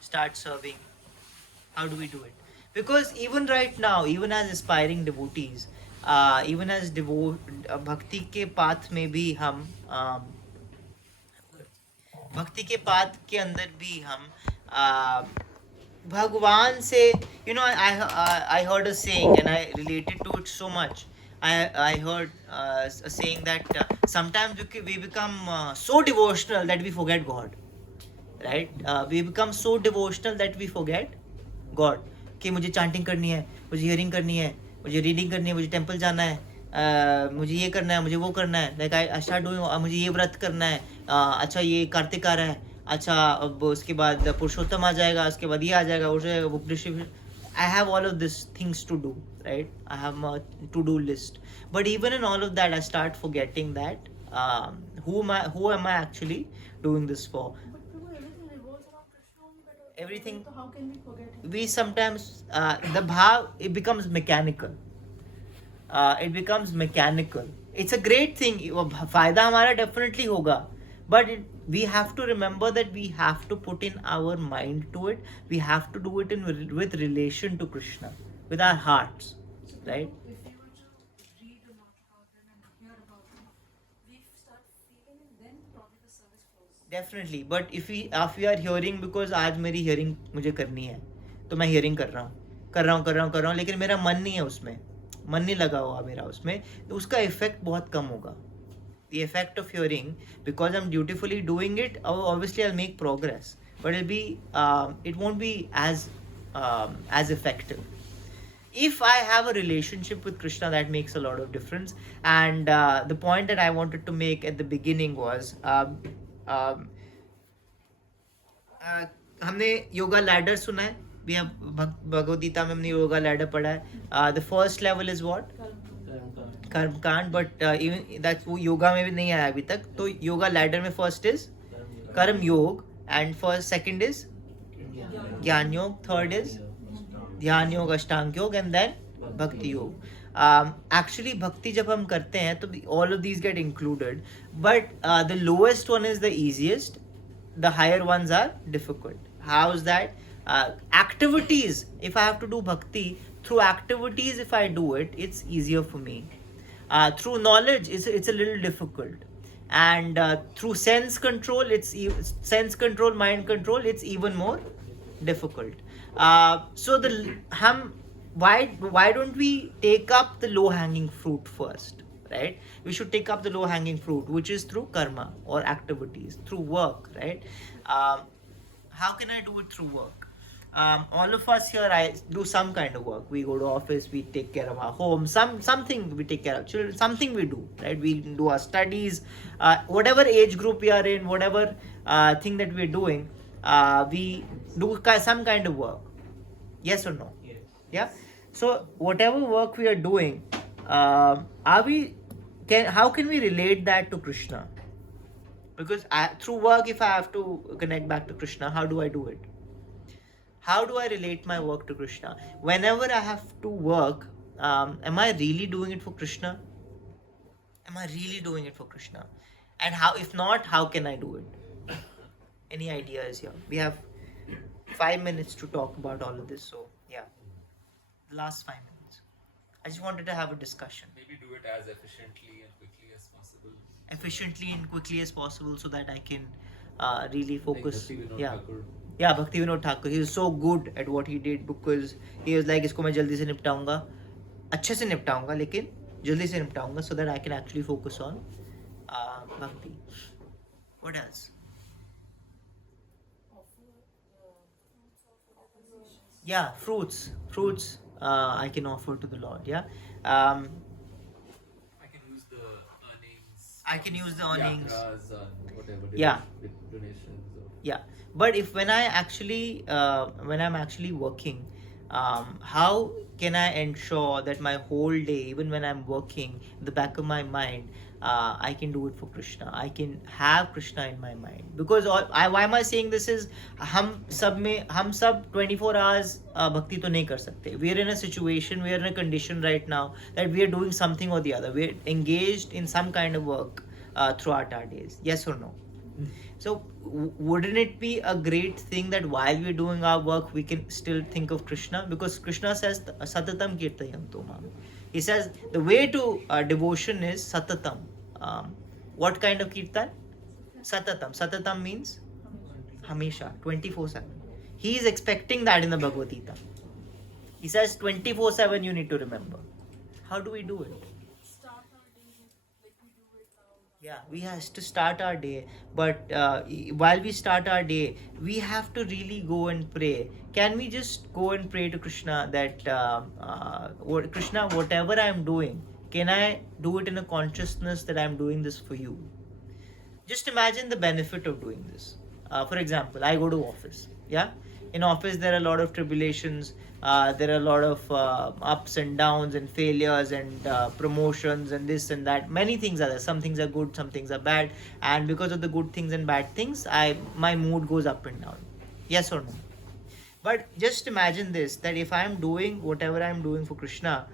Start serving. How do we do it? Because even right now, even as aspiring devotees, even as भक्ति के path में भी हम भक्ति के path के अंदर भी हम भगवान से, you know, I heard a saying and I related to it so much. I heard a saying that sometimes we become so devotional that we forget God, right? We become so devotional that we forget God. कि मुझे chanting करनी है, मुझे hearing करनी है, मुझे reading करनी है, मुझे temple जाना है, मुझे ये करना है, मुझे वो करना है, like I start doing, मुझे ये व्रत करना है, अच्छा ये कार्तिक आ रहा है, अच्छा अब उसके बाद पुरुषोत्तम आ जाएगा, उसके बाद ये आ जाएगा, वो जाएगा, वो I have all of these things to do, right? I have a to-do list. But even in all of that, I start forgetting that who am I actually doing this for? But Prabhu, everything revolves around Krishna only, but Everything. so how can we forget him? We sometimes the bhav, it becomes mechanical. It becomes mechanical. It's a great thing. फायदा हमारा definitely होगा. But we have to remember that we have to put in our mind to it. We have to do it with relation to Krishna, with our hearts, right? If we were to read a lot about them and hear about them, we start feeling it, then probably the service flows. Definitely. But if we are hearing because आज मेरी hearing मुझे करनी है, तो मैं hearing कर रहा हूँ, लेकिन मेरा मन नहीं है उसमें, मन नहीं लगा हुआ मेरा उसमें, तो उसका effect बहुत कम होगा. The effect of hearing, because I'm dutifully doing it, obviously I'll make progress, but it won't be as effective. If I have a relationship with Krishna, that makes a lot of difference. And the point that I wanted to make at the beginning was, हमने yoga ladder सुना है, भी भगवद गीता में हमने yoga ladder पढ़ा है. The first level is what? कर्म कांड. बट इवन दैट वो योगा में भी नहीं आया अभी तक. तो योगा लैडर में फर्स्ट इज कर्म योग, एंड फर्स्ट सेकंड इज ज्ञान योग, थर्ड इज ध्यान योग, अष्टांग योग, एंड देन भक्ति योग. एक्चुअली भक्ति जब हम करते हैं तो all of these get included, but the lowest one is the easiest, the higher ones are difficult. How is that? Activities, if I have to do bhakti through activities, if I do it, it's easier for me. Through knowledge, it's a little difficult, and through sense control, mind control, it's even more difficult. So why don't we take up the low hanging fruit first, right? We should take up the low hanging fruit, which is through karma or activities, through work, right? How can I do it through work? All of us here, I do some kind of work. We go to office, we take care of our home, something we take care of children, something we do, right? We do our studies, whatever age group we are in, whatever thing that we're doing, we do some kind of work. Yes or no? Yes. Yeah. So whatever work we are doing, how can we relate that to Krishna? Because through work, if I have to connect back to Krishna, how do I do it? How do I relate my work to Krishna? Whenever I have to work, am I really doing it for Krishna? Am I really doing it for Krishna? And how, if not, how can I do it? Any ideas here? We have 5 minutes to talk about all of this. So, yeah. The last 5 minutes. I just wanted to have a discussion. Maybe do it as efficiently and quickly as possible. Efficiently and quickly as possible, so that I can really focus. Like Bhakti Vinod Yeah. Thakur. Yeah, Bhakti Vinod Thakur. He was so good at what he did, because he was like, इसको मैं जल्दी से निपटाऊंगा, अच्छे से निपटाऊंगा, लेकिन जल्दी से निपटाऊंगा, so that I can actually focus on bhakti. What else? Yeah, fruits. I can offer to the Lord. Yeah. I can use the earnings. I can use the earnings. Yatras and whatever. Yeah. With donations. Yeah, but when I'm actually working, how can I ensure that my whole day, even when I'm working, in the back of my mind, I can do it for Krishna. I can have Krishna in my mind. Because why am I saying this is, हम सब 24 hours bhakti तो नहीं कर सकते. We are in a situation, we are in a condition right now that we are doing something or the other. We are engaged in some kind of work throughout our days. Yes or no? So wouldn't it be a great thing that while we're doing our work, we can still think of Krishna? Because Krishna says, Satatam Kirtayanto Mam. He says the way to devotion is Satatam. What kind of Kirtan? Satatam. Satatam means Hamisha, 24/7. He is expecting that in the Bhagavad Gita. He says 24/7 you need to remember. How do we do it? Start our day like we do it now. Yeah, we have to start our day, but while we start our day, we have to really go and pray. Can we just go and pray to Krishna that Krishna, whatever I am doing, can I do it in a consciousness that I am doing this for you? Just imagine the benefit of doing this. For example, I go to office. Yeah, in office there are a lot of tribulations. There are a lot of ups and downs and failures and promotions and this and that. Many things are there. Some things are good, some things are bad, and because of the good things and bad things, my mood goes up and down. Yes or no? But just imagine this: that if I am doing whatever I am doing for Krishna,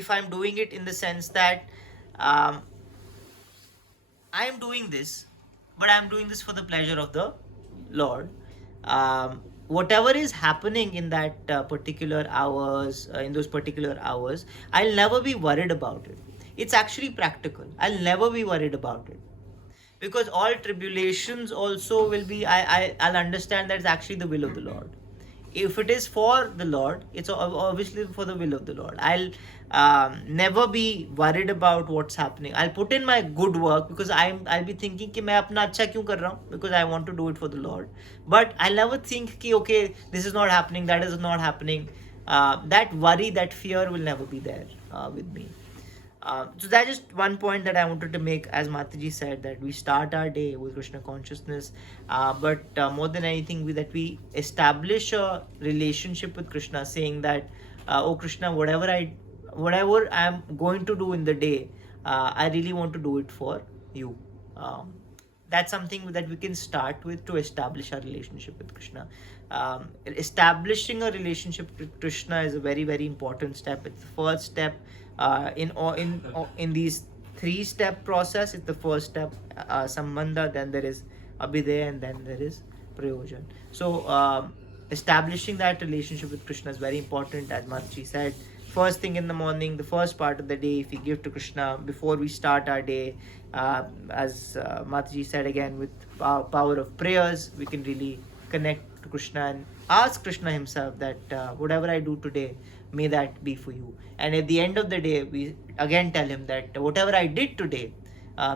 if I am doing it in the sense that I am doing this, but I am doing this for the pleasure of the Lord. Whatever is happening in that particular hours, in those particular hours, I'll never be worried about it. It's actually practical. I'll never be worried about it. Because all tribulations also will be, I'll understand that it's actually the will of the Lord. If it is for the Lord, it's obviously for the will of the Lord. I'll never be worried about what's happening. I'll put in my good work because I'll be thinking कि मैं अपना अच्छा क्यों कर रहा हूँ, because I want to do it for the Lord. But I'll never think कि okay, this is not happening, that is not happening. That worry, that fear will never be there with me. So that's just one point that I wanted to make. As Mataji said, that we start our day with Krishna consciousness, but more than anything, that we establish a relationship with Krishna, saying that, oh Krishna, whatever I'm going to do in the day, I really want to do it for you. That's something that we can start with to establish our relationship with Krishna. Establishing a relationship with Krishna is a very, very important step. It's the first step in these 3-step process. It's the first step, Sambandha, then there is Abhideya, and then there is Prayojan. So establishing that relationship with Krishna is very important. As Mataji said, first thing in the morning, the first part of the day, if we give to Krishna before we start our day, as Mataji said again, with power of prayers, we can really connect to Krishna and ask Krishna himself that whatever I do today, may that be for you. And at the end of the day, we again tell him that whatever I did today,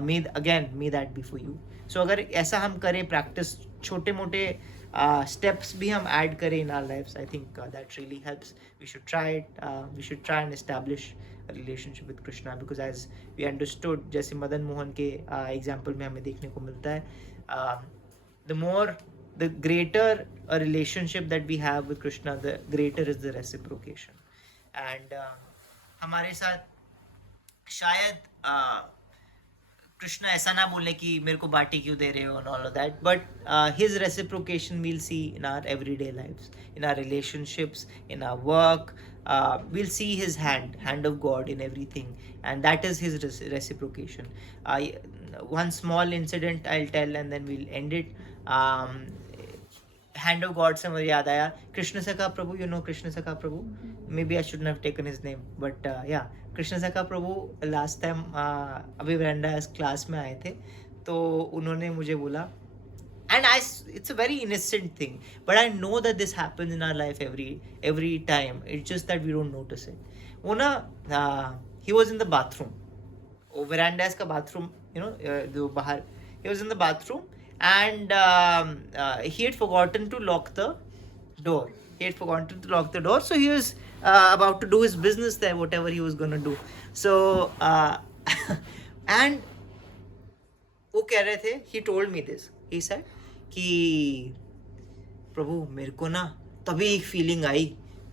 may that be for you. So अगर ऐसा हम करें, practice छोटे मोटे steps भी हम add करें in our lives, I think that really helps. We should try it. We should try and establish a relationship with Krishna, because as we understood, जैसे मदन मोहन के example में हमें देखने को मिलता है, the greater a relationship that we have with Krishna, the greater is the reciprocation. And हमारे साथ शायद Krishna ऐसा ना बोले कि मेरे को बाटी क्यों दे रहे हो and all of that, but his reciprocation we'll see in our everyday lives, in our relationships, in our work. We'll see his hand of God in everything, and that is his reciprocation. One small incident I'll tell and then we'll end it. Hand of God से मुझे याद आया, Krishna Sakha Prabhu, you know Krishna Sakha Prabhu? Maybe I shouldn't have taken his name, but yeah, Krishna Sakha Prabhu last time अभी veranda class में आए थे, तो उन्होंने मुझे बोला, and it's a very innocent thing, but I know that this happens in our life every time. It's just that we don't notice it. वो ना, he was in the bathroom, verandas का bathroom, you know, जो बाहर, he was in the bathroom, and he had forgotten to lock the door. So he was about to do his business there, whatever he was going to do. So and वो कह रहे थे, he told me this, he said कि प्रभु मेरे को ना तभी एक फीलिंग आई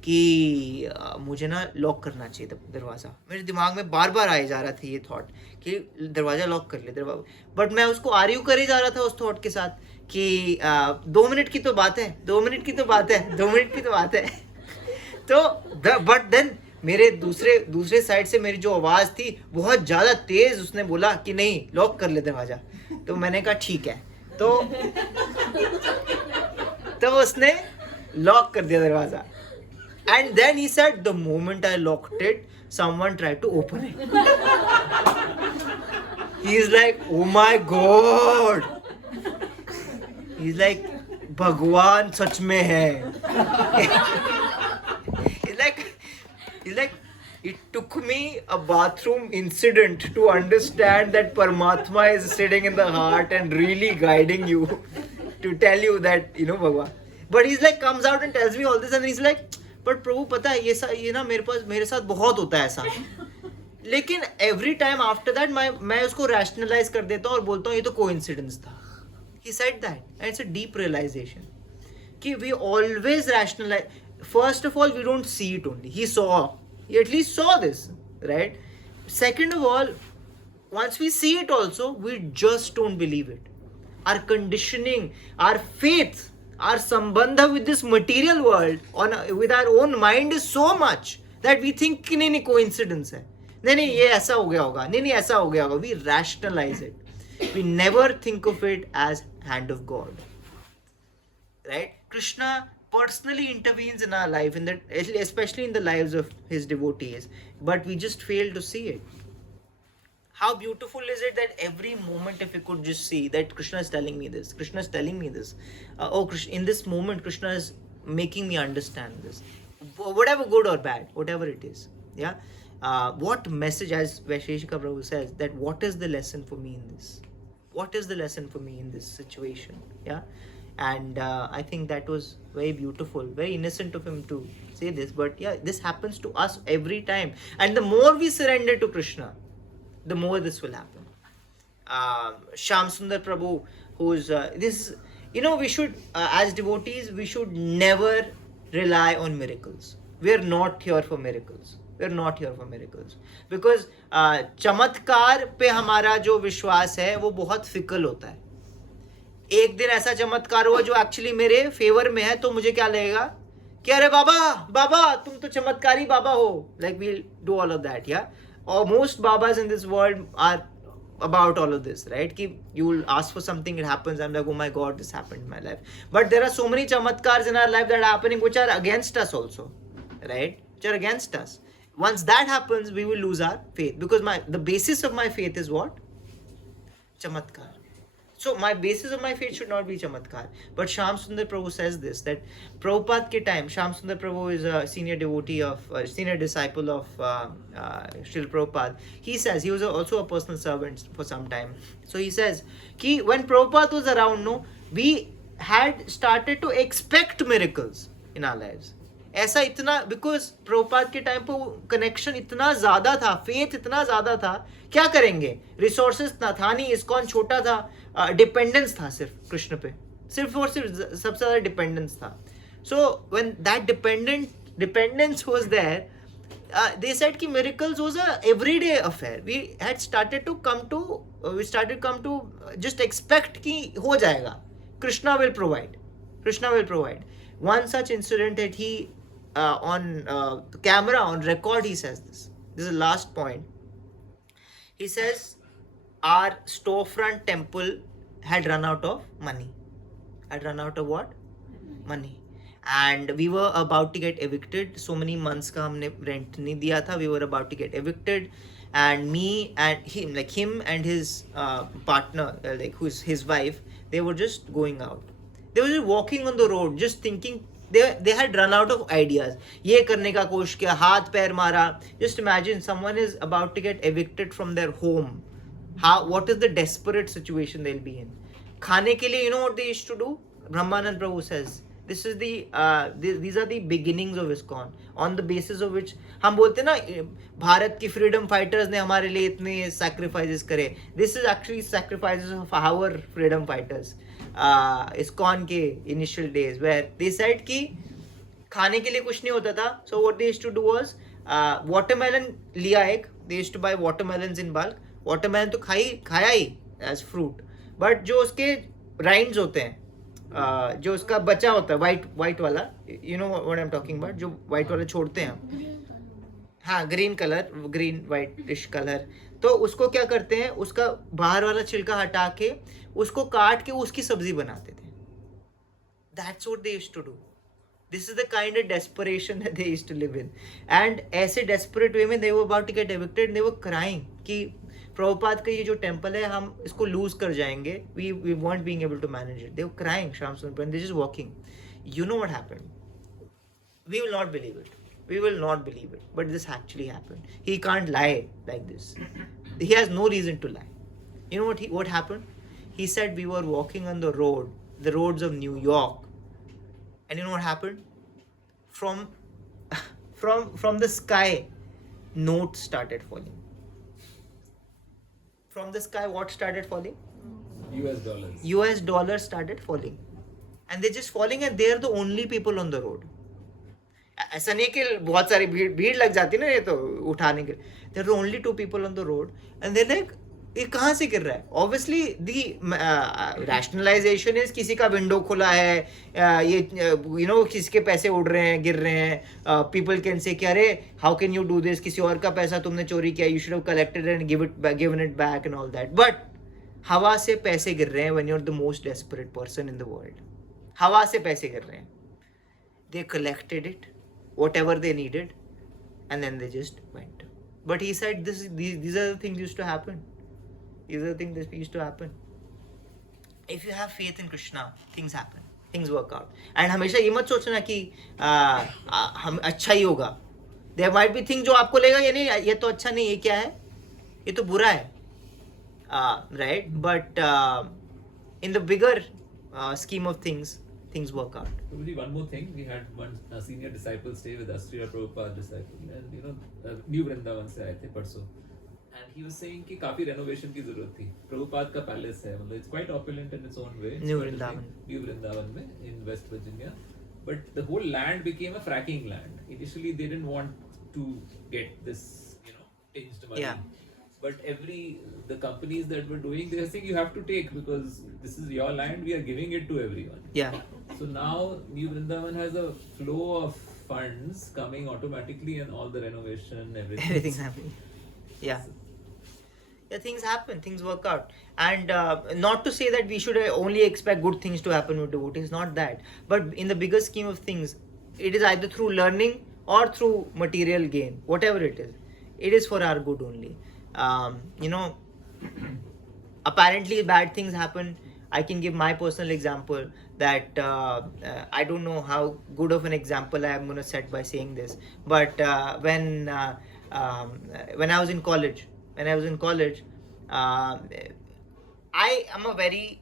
कि मुझे ना लॉक करना चाहिए था दरवाज़ा. मेरे दिमाग में बार बार आए जा रहा था ये थॉट कि दरवाज़ा लॉक कर ले, बट मैं उसको आर्ग्यू करे जा रहा था उस थॉट के साथ कि 2 मिनट की तो बात है, 2 मिनट की तो बात है, 2 मिनट की तो बात है. तो बट देन मेरे दूसरे साइड से मेरी जो आवाज़ थी बहुत ज़्यादा तेज़, उसने बोला कि नहीं लॉक कर ले दरवाज़ा। तो मैंने कहा ठीक है, तो उसने लॉक कर दिया दरवाज़ा। And then he said the moment I locked it someone tried to open it. He's like, oh my god. He's like, भगवान सच में है. He's like, it took me a bathroom incident to understand that Paramatma is sitting in the heart and really guiding you to tell you that, you know, Bhagwan. But he's like, comes out and tells me all this, and he's like, but प्रभु पता है ये ना मेरे साथ बहुत होता है ऐसा। लेकिन एवरी टाइम आफ्टर दैट मैं उसको रैशनलाइज कर देता हूँ और बोलता हूँ ये तो कोइंसिडेंस था। He said that and it's a deep realisation कि we always rationalise. First of all we don't see it only, he at least saw this, right? Second of all, once we see it also, we just don't believe it. Our conditioning, our faith, our sambandha with this material world, with our own mind is so much that we think कि नहीं coincidence है, नहीं ये ऐसा हो गया होगा, नहीं ऐसा हो गया होगा. We rationalize it. We never think of it as hand of God. Right? Krishna personally intervenes in our life, especially in the lives of his devotees, but we just fail to see it. How beautiful is it that every moment, if we could just see that Krishna is telling me this, Krishna is telling me this. Krishna, in this moment, Krishna is making me understand this. Whatever good or bad, whatever it is. Yeah. What message, as Vaisheshika Prabhu says, that what is the lesson for me in this? What is the lesson for me in this situation? Yeah. And I think that was very beautiful, very innocent of him to say this. But yeah, this happens to us every time. And the more we surrender to Krishna, the more this will happen. Shyam Sundar Prabhu, who's we should, as devotees, we should never rely on miracles. We are not here for miracles. We are not here for miracles. Because चमत्कार पे हमारा जो विश्वास है वो बहुत fickle होता है. एक दिन ऐसा चमत्कार हुआ जो एक्चुअली मेरे फेवर में है, तो मुझे क्या लगेगा कि अरे बाबा तुम तो चमत्कारी बाबा हो. Like we'll do all of that, yeah. Or most babas in this world are about all of this, right? Ki you will ask for something, it happens. I'm like, oh my God, this happened in my life. But there are so many chamatkars in our life that are happening which are against us also, right? Which are against us. Once that happens, we will lose our faith, because the basis of my faith is what? Chamatkar. So my basis of my faith should not be chamatkar. But Shyam Sundar Prabhu says this, that Prabhupada ke time, Shyam Sundar Prabhu is a senior disciple of Srila Prabhupada. He says, he was also a personal servant for some time. So he says, ki when Prabhupada was around, we had started to expect miracles in our lives. ऐसा इतना, because Prabhupada के time पर connection इतना ज़्यादा था, faith इतना ज़्यादा था, क्या करेंगे, रिसोर्सेज था नहीं, इस्कॉन छोटा था, डिपेंडेंस था सिर्फ कृष्ण पे, सिर्फ और सिर्फ सबसे ज़्यादा डिपेंडेंस था. So when that dependence was there, they said कि miracles was a everyday affair. We started to come to just expect कि हो जाएगा, Krishna will provide. One such incident that he on camera, on record, he says this is the last point. He says our storefront temple had run out of money. Had run out of what? Money. And we were about to get evicted. So many months का हमने rent नहीं दिया था. We were about to get evicted, and me and him and his partner, who's his wife, they were just going out. They were just walking on the road, just thinking. They had run out of ideas. ये करने का कोशिश किया, हाथ पैर मारा. Just imagine someone is about to get evicted from their home. What is the desperate situation they'll be in? खाने के लिए, you know what they used to do? Brahmanand Prabhu says, this is these are the beginnings of ISKCON, on the basis of which हम बोलते ना भारत की freedom fighters ने हमारे लिए इतने sacrifices करे. This is actually sacrifices of our freedom fighters. ISKCON के initial days, where they said कि खाने के लिए कुछ नहीं होता था. So what they used to do was watermelon लिया एक, they used to buy watermelons in bulk. Watermelon तो खाया ही as fruit, but जो उसके rinds होते हैं, जो उसका बचा होता है white वाला, you know what I'm talking about, जो white वाला छोड़ते हैं हाँ green colour, green whitish colour. तो उसको क्या करते हैं, उसका बाहर वाला छिलका हटा के उसको काट के उसकी सब्जी बनाते थे। That's what they used to do. This is the kind of desperation that they used to live in. And ऐसे डेस्परेट वे में they were about to get evicted, they were crying कि प्रभुपाद का ये जो टेम्पल है हम इसको लूज कर जाएंगे, we won't being able to manage it. They were crying Shyam Sundar and they just walking. You know what happened? We will not believe it. We will not believe it. But this actually happened. He can't lie like this. He has no reason to lie. You know what happened? He said we were walking on the roads of New York. And you know what happened? From the sky, notes started falling. From the sky, what started falling? US dollars. US dollars started falling. And they're just falling and they're the only people on the road. ऐसा नहीं कि बहुत सारी भीड़ लग जाती ना ये तो उठाने के, there are only 2 people on the road and then like ये कहाँ से गिर रहा है? ऑब्वियसली दी रैशनलाइजेशन इज किसी का विंडो खुला है, ये यू नो किसी के पैसे उड़ रहे हैं, गिर रहे हैं, पीपल कैन से कि अरे how can you do this, किसी और का पैसा तुमने चोरी किया, you should have collected and given it back and all that. But हवा से पैसे गिर रहे हैं when you are the most desperate person in the world. हवा से पैसे गिर रहे हैं। They collected it whatever they needed and then they just went. But he said these are the things used to happen. These are the things that used to happen. If you have faith in Krishna, things happen, things work out. And हमेशा ये मत सोचना कि हम अच्छा ही होगा। There might be things जो आपको लगेगा ये नहीं, ये तो अच्छा नहीं, ये क्या है, ये तो बुरा है, right? But in the bigger scheme of things work out. Probably one more thing, we had one senior disciple stay with us, Srila Prabhupada disciple, and you know New Vrindavan से आए थे परसों, and he was saying कि काफी renovation की जरूरत थी। प्रभुपाद का पैलेस है, मतलब it's quite opulent in its own way, New Vrindavan. New Vrindavan में in West Virginia, but the whole land became a fracking land. Initially they didn't want to get this, you know, tinged money. Yeah. But the companies that were doing, they were saying you have to take because this is your land, we are giving it to everyone. Yeah. So now New Vrindavan has a flow of funds coming automatically and all the renovation, Everything's happening. Yeah. Yeah, things happen, things work out. And not to say that we should only expect good things to happen with devotees, not that. But in the bigger scheme of things, it is either through learning or through material gain, whatever it is. It is for our good only. You know, apparently bad things happen. I can give my personal example that I don't know how good of an example I am going to set by saying this, but when I was in college, I am a very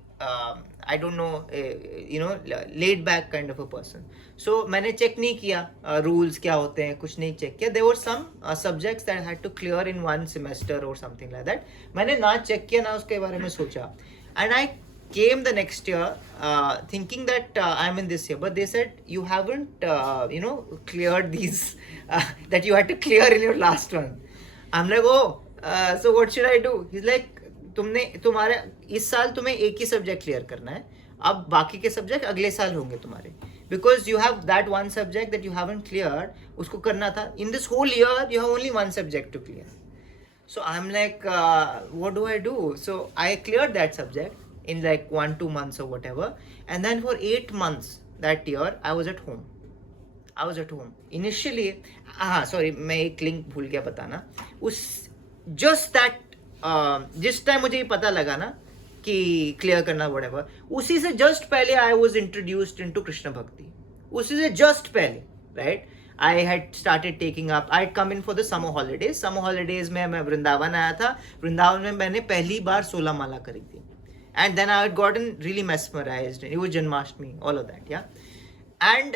I don't know, you know, laid back kind of a person. So मैंने check नहीं किया rules क्या होते हैं, कुछ नहीं check किया. There were some subjects that I had to clear in one semester or something like that. मैंने ना check किया ना उसके बारे में सोचा. And I came the next year thinking that I'm in this year, but they said you haven't you know, cleared these that you had to clear in your last one. I'm like, oh, so what should I do? He's like, तुम्हारे इस साल तुम्हें एक ही subject clear करना है, अब बाकी के सब्जेक्ट अगले साल होंगे तुम्हारे, because you have that one subject that you haven't clear, उसको करना था. In this whole year you have only one subject to clear. So I'm like, what do I do? So I cleared that subject in like 1-2 months or whatever, and then for 8 months that year I was at home. Initially, sorry, मैं एक link भूल गया बताना. उस just that जिस time मुझे ये पता लगा ना कि क्लियर करना whatever, उसी से जस्ट पहले I was introduced into Krishna भक्ति. उसी से जस्ट पहले, right? I had started taking up. I had come in for the summer holidays. Summer holidays में मैं वृंदावन आया था. वृंदावन में मैंने पहली बार 16 माला करी थी. And then I had gotten really mesmerized. It was Janmashtami, all of that, yeah. And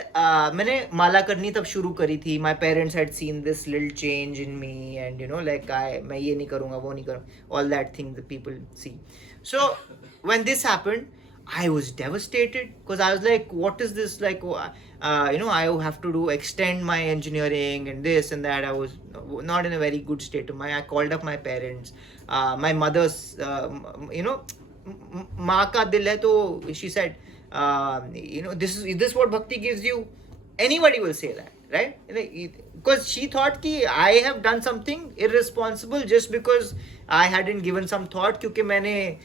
मैंने माला करनी तब शुरू करी थी. My parents had seen this little change in me, and you know, like मैं ये नहीं करूँगा, वो नहीं करूँगा, all that thing that people see. So when this happened, I was devastated because I was like, what is this, like, you know, I have to extend my engineering and this and that. I was not in a very good state of mind. I called up my parents, my mother's, you know, माँ का दिल है, तो she said, you know, this what bhakti gives you. Anybody will say that, right? Because she thought कि I have done something irresponsible just because I hadn't given some thought, क्योंकि मैंने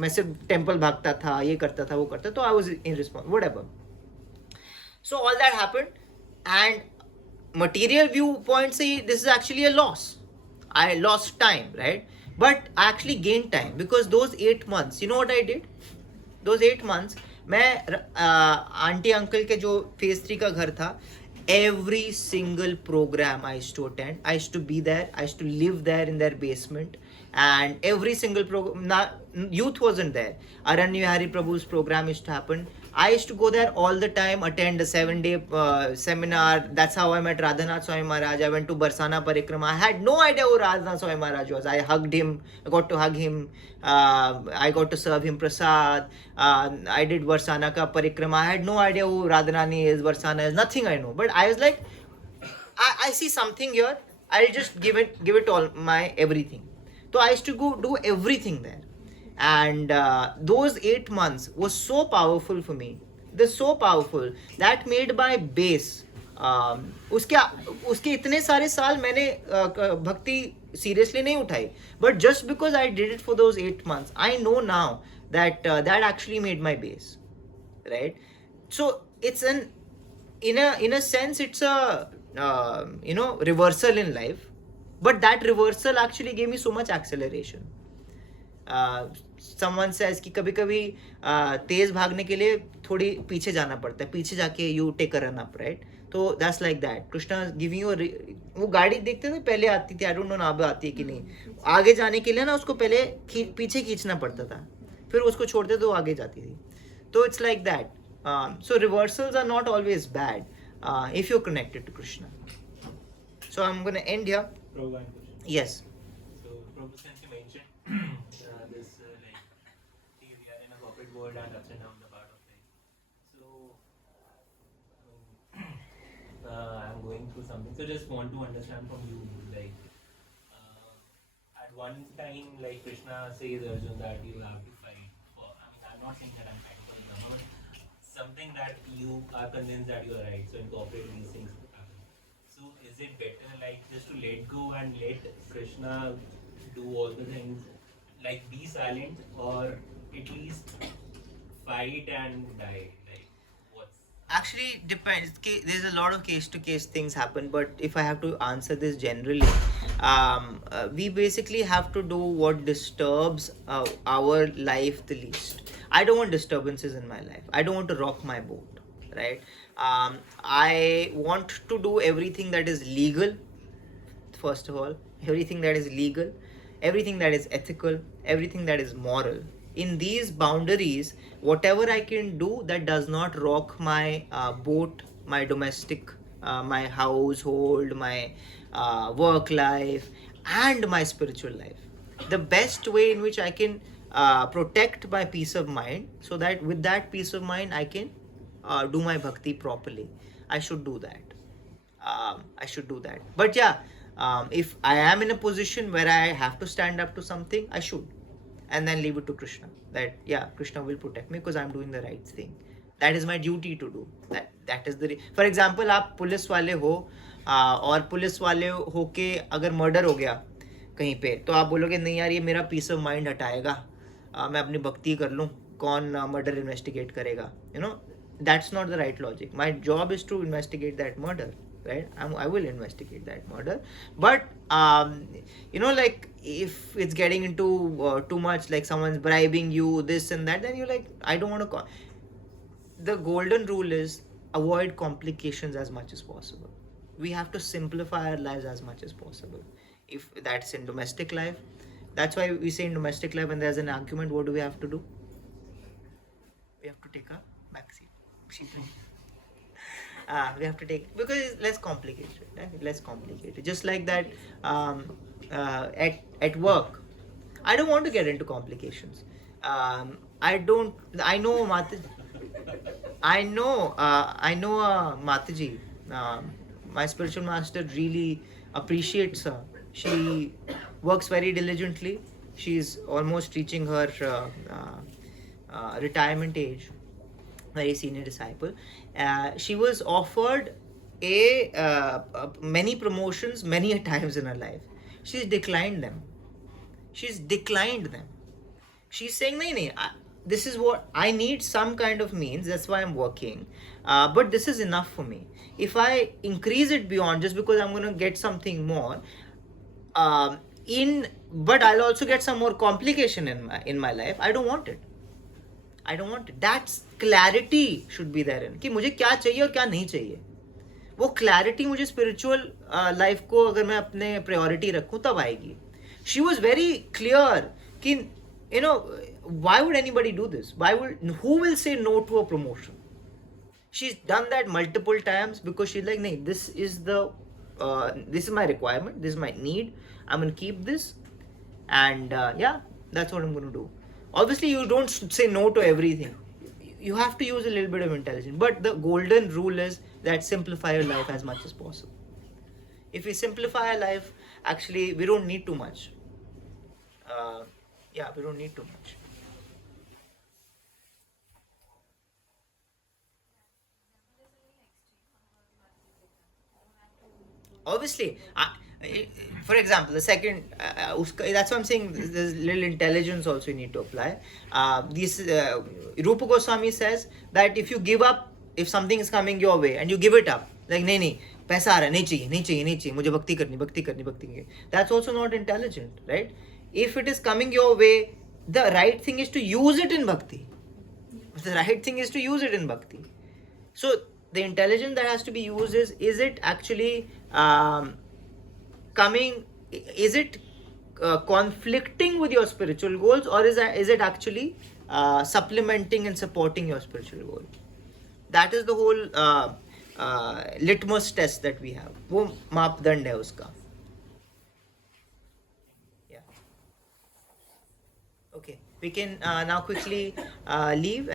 मैं सिर्फ टेम्पल भागता था, ये करता था, वो करता, तो I was irresponsible, whatever. So all that happened, and material viewpoint say this is actually a loss. I lost time, right? But I actually gained time, because those 8 months, you know what I did? Those 8 months, मैं aunty uncle के जो phase 3 का घर था, every single program I used to attend. I used to be there. I used to live there in their basement. And every single program, youth wasn't there. Aranya Hari Prabhu's program used to happen. I used to go there all the time, attend a 7-day seminar. That's how I met Radhanath Swami Maharaj. I went to Barsana Parikrama. I had no idea who Radhanath Swami Maharaj was. I hugged him. I got to hug him. I got to serve him prasad. I did Barsana ka Parikrama. I had no idea who Radharani is, Barsana is. Nothing I know. But I was like, I see something here. I'll just give it all my everything. So I used to go do everything there. And those 8 months was so powerful for me. They're so powerful that made my base. उसके इतने सारे साल मैंने भक्ति seriously नहीं उठाई. But just because I did it for those 8 months, I know now that that actually made my base, right? So it's in a sense it's a reversal in life, but that reversal actually gave me so much acceleration. Someone says कि कभी कभी तेज भागने के लिए थोड़ी पीछे जाना पड़ता है, पीछे जाके you take a run up, right? तो that's like that. Krishna giving you वो गाड़ी देखते थे पहले आती थी, I don't know अब आती है कि नहीं. आगे जाने के लिए ना उसको पहले पीछे खींचना पड़ता था, फिर उसको छोड़ते तो आगे जाती थी. तो it's like that. So reversals are not always bad if you're connected to Krishna. So I'm going to end here. Prabhu, one question. Yes. So, Prabhu, since you mentioned this, we are in a corporate world and ups and downs are part of it. So, I'm going through something. So, just want to understand from you, at one time, Krishna says Arjun that you have to fight for. I mean, I'm not saying that I'm fighting for the number, but something that you are convinced that you are right. So, incorporate these things. So is it better just to let go and let Krishna do all the things, be silent, or at least fight and die? What's Actually depends. There's a lot of case to case things happen, but if I have to answer this generally, we basically have to do what disturbs our life the least. I don't want disturbances in my life. I don't want to rock my boat, right? I want to do everything that is legal, first of all, everything that is legal, everything that is ethical, everything that is moral. In these boundaries, whatever I can do that does not rock my boat, my domestic, my household, my work life, and my spiritual life. The best way in which I can protect my peace of mind, so that with that peace of mind I can do my bhakti properly. I should do that. But yeah, if I am in a position where I have to stand up to something, I should. And then leave it to Krishna. That, yeah, Krishna will protect me because I'm doing the right thing. That is my duty to do. That is the... For example, आप police वाले हो और police वाले हो के अगर murder हो गया कहीं पे, तो आप बोलोगे नहीं यार ये मेरा पीस ऑफ माइंड हटाएगा, मैं अपनी भक्ति कर लूँ, कौन मर्डर इन्वेस्टिगेट करेगा? That's not the right logic. My job is to investigate that murder, right? I will investigate that murder. But if it's getting into too much, like someone's bribing you, this and that, then you're like, I don't want to. The golden rule is avoid complications as much as possible. We have to simplify our lives as much as possible. If that's in domestic life, that's why we say in domestic life when there's an argument, what do we have to do? We have to take a backseat. We have to take, because it's less complicated, right? Less complicated. Just like that, at work, I don't want to get into complications. I know Mataji. My spiritual master really appreciates her. She works very diligently. She's almost reaching her retirement age. very senior disciple. She was offered many promotions many a times in her life. She's declined them. She's declined them. She's saying, nahi, nahi, this is what I need, some kind of means, that's why I'm working. But this is enough for me. If I increase it beyond just because I'm going to get something more, but I'll also get some more complication in my life, I don't want it. I don't want it. That's clarity should be there in कि मुझे क्या चाहिए और क्या नहीं चाहिए. वो clarity मुझे spiritual life को अगर मैं अपने priority रखूं तब आएगी. She was very clear कि you know, why would anybody do this? Who will say no to a promotion? She's done that multiple times because she's like, nee, this is my requirement, this is my need, I'm gonna keep this, and yeah, that's what I'm gonna do. Obviously, you don't say no to everything. You have to use a little bit of intelligence, but the golden rule is that simplify your life as much as possible. If we simplify our life, actually, we don't need too much. Yeah, we don't need too much. Obviously, for example, the second, that's what I'm saying, there's little intelligence also you need to apply. Rupa Goswami says that if you give up, if something is coming your way and you give it up, like, nahi, पैसा आ रहा है, नहीं चाहिए, मुझे भक्ति करनी, that's also not intelligent, right? If it is coming your way, the right thing is to use it in bhakti. The right thing is to use it in bhakti. So the intelligence that has to be used is it actually is it conflicting with your spiritual goals, or is it actually supplementing and supporting your spiritual goal? That is the whole litmus test that we have. वो मापदंड है उसका. Yeah. Okay, we can now quickly leave.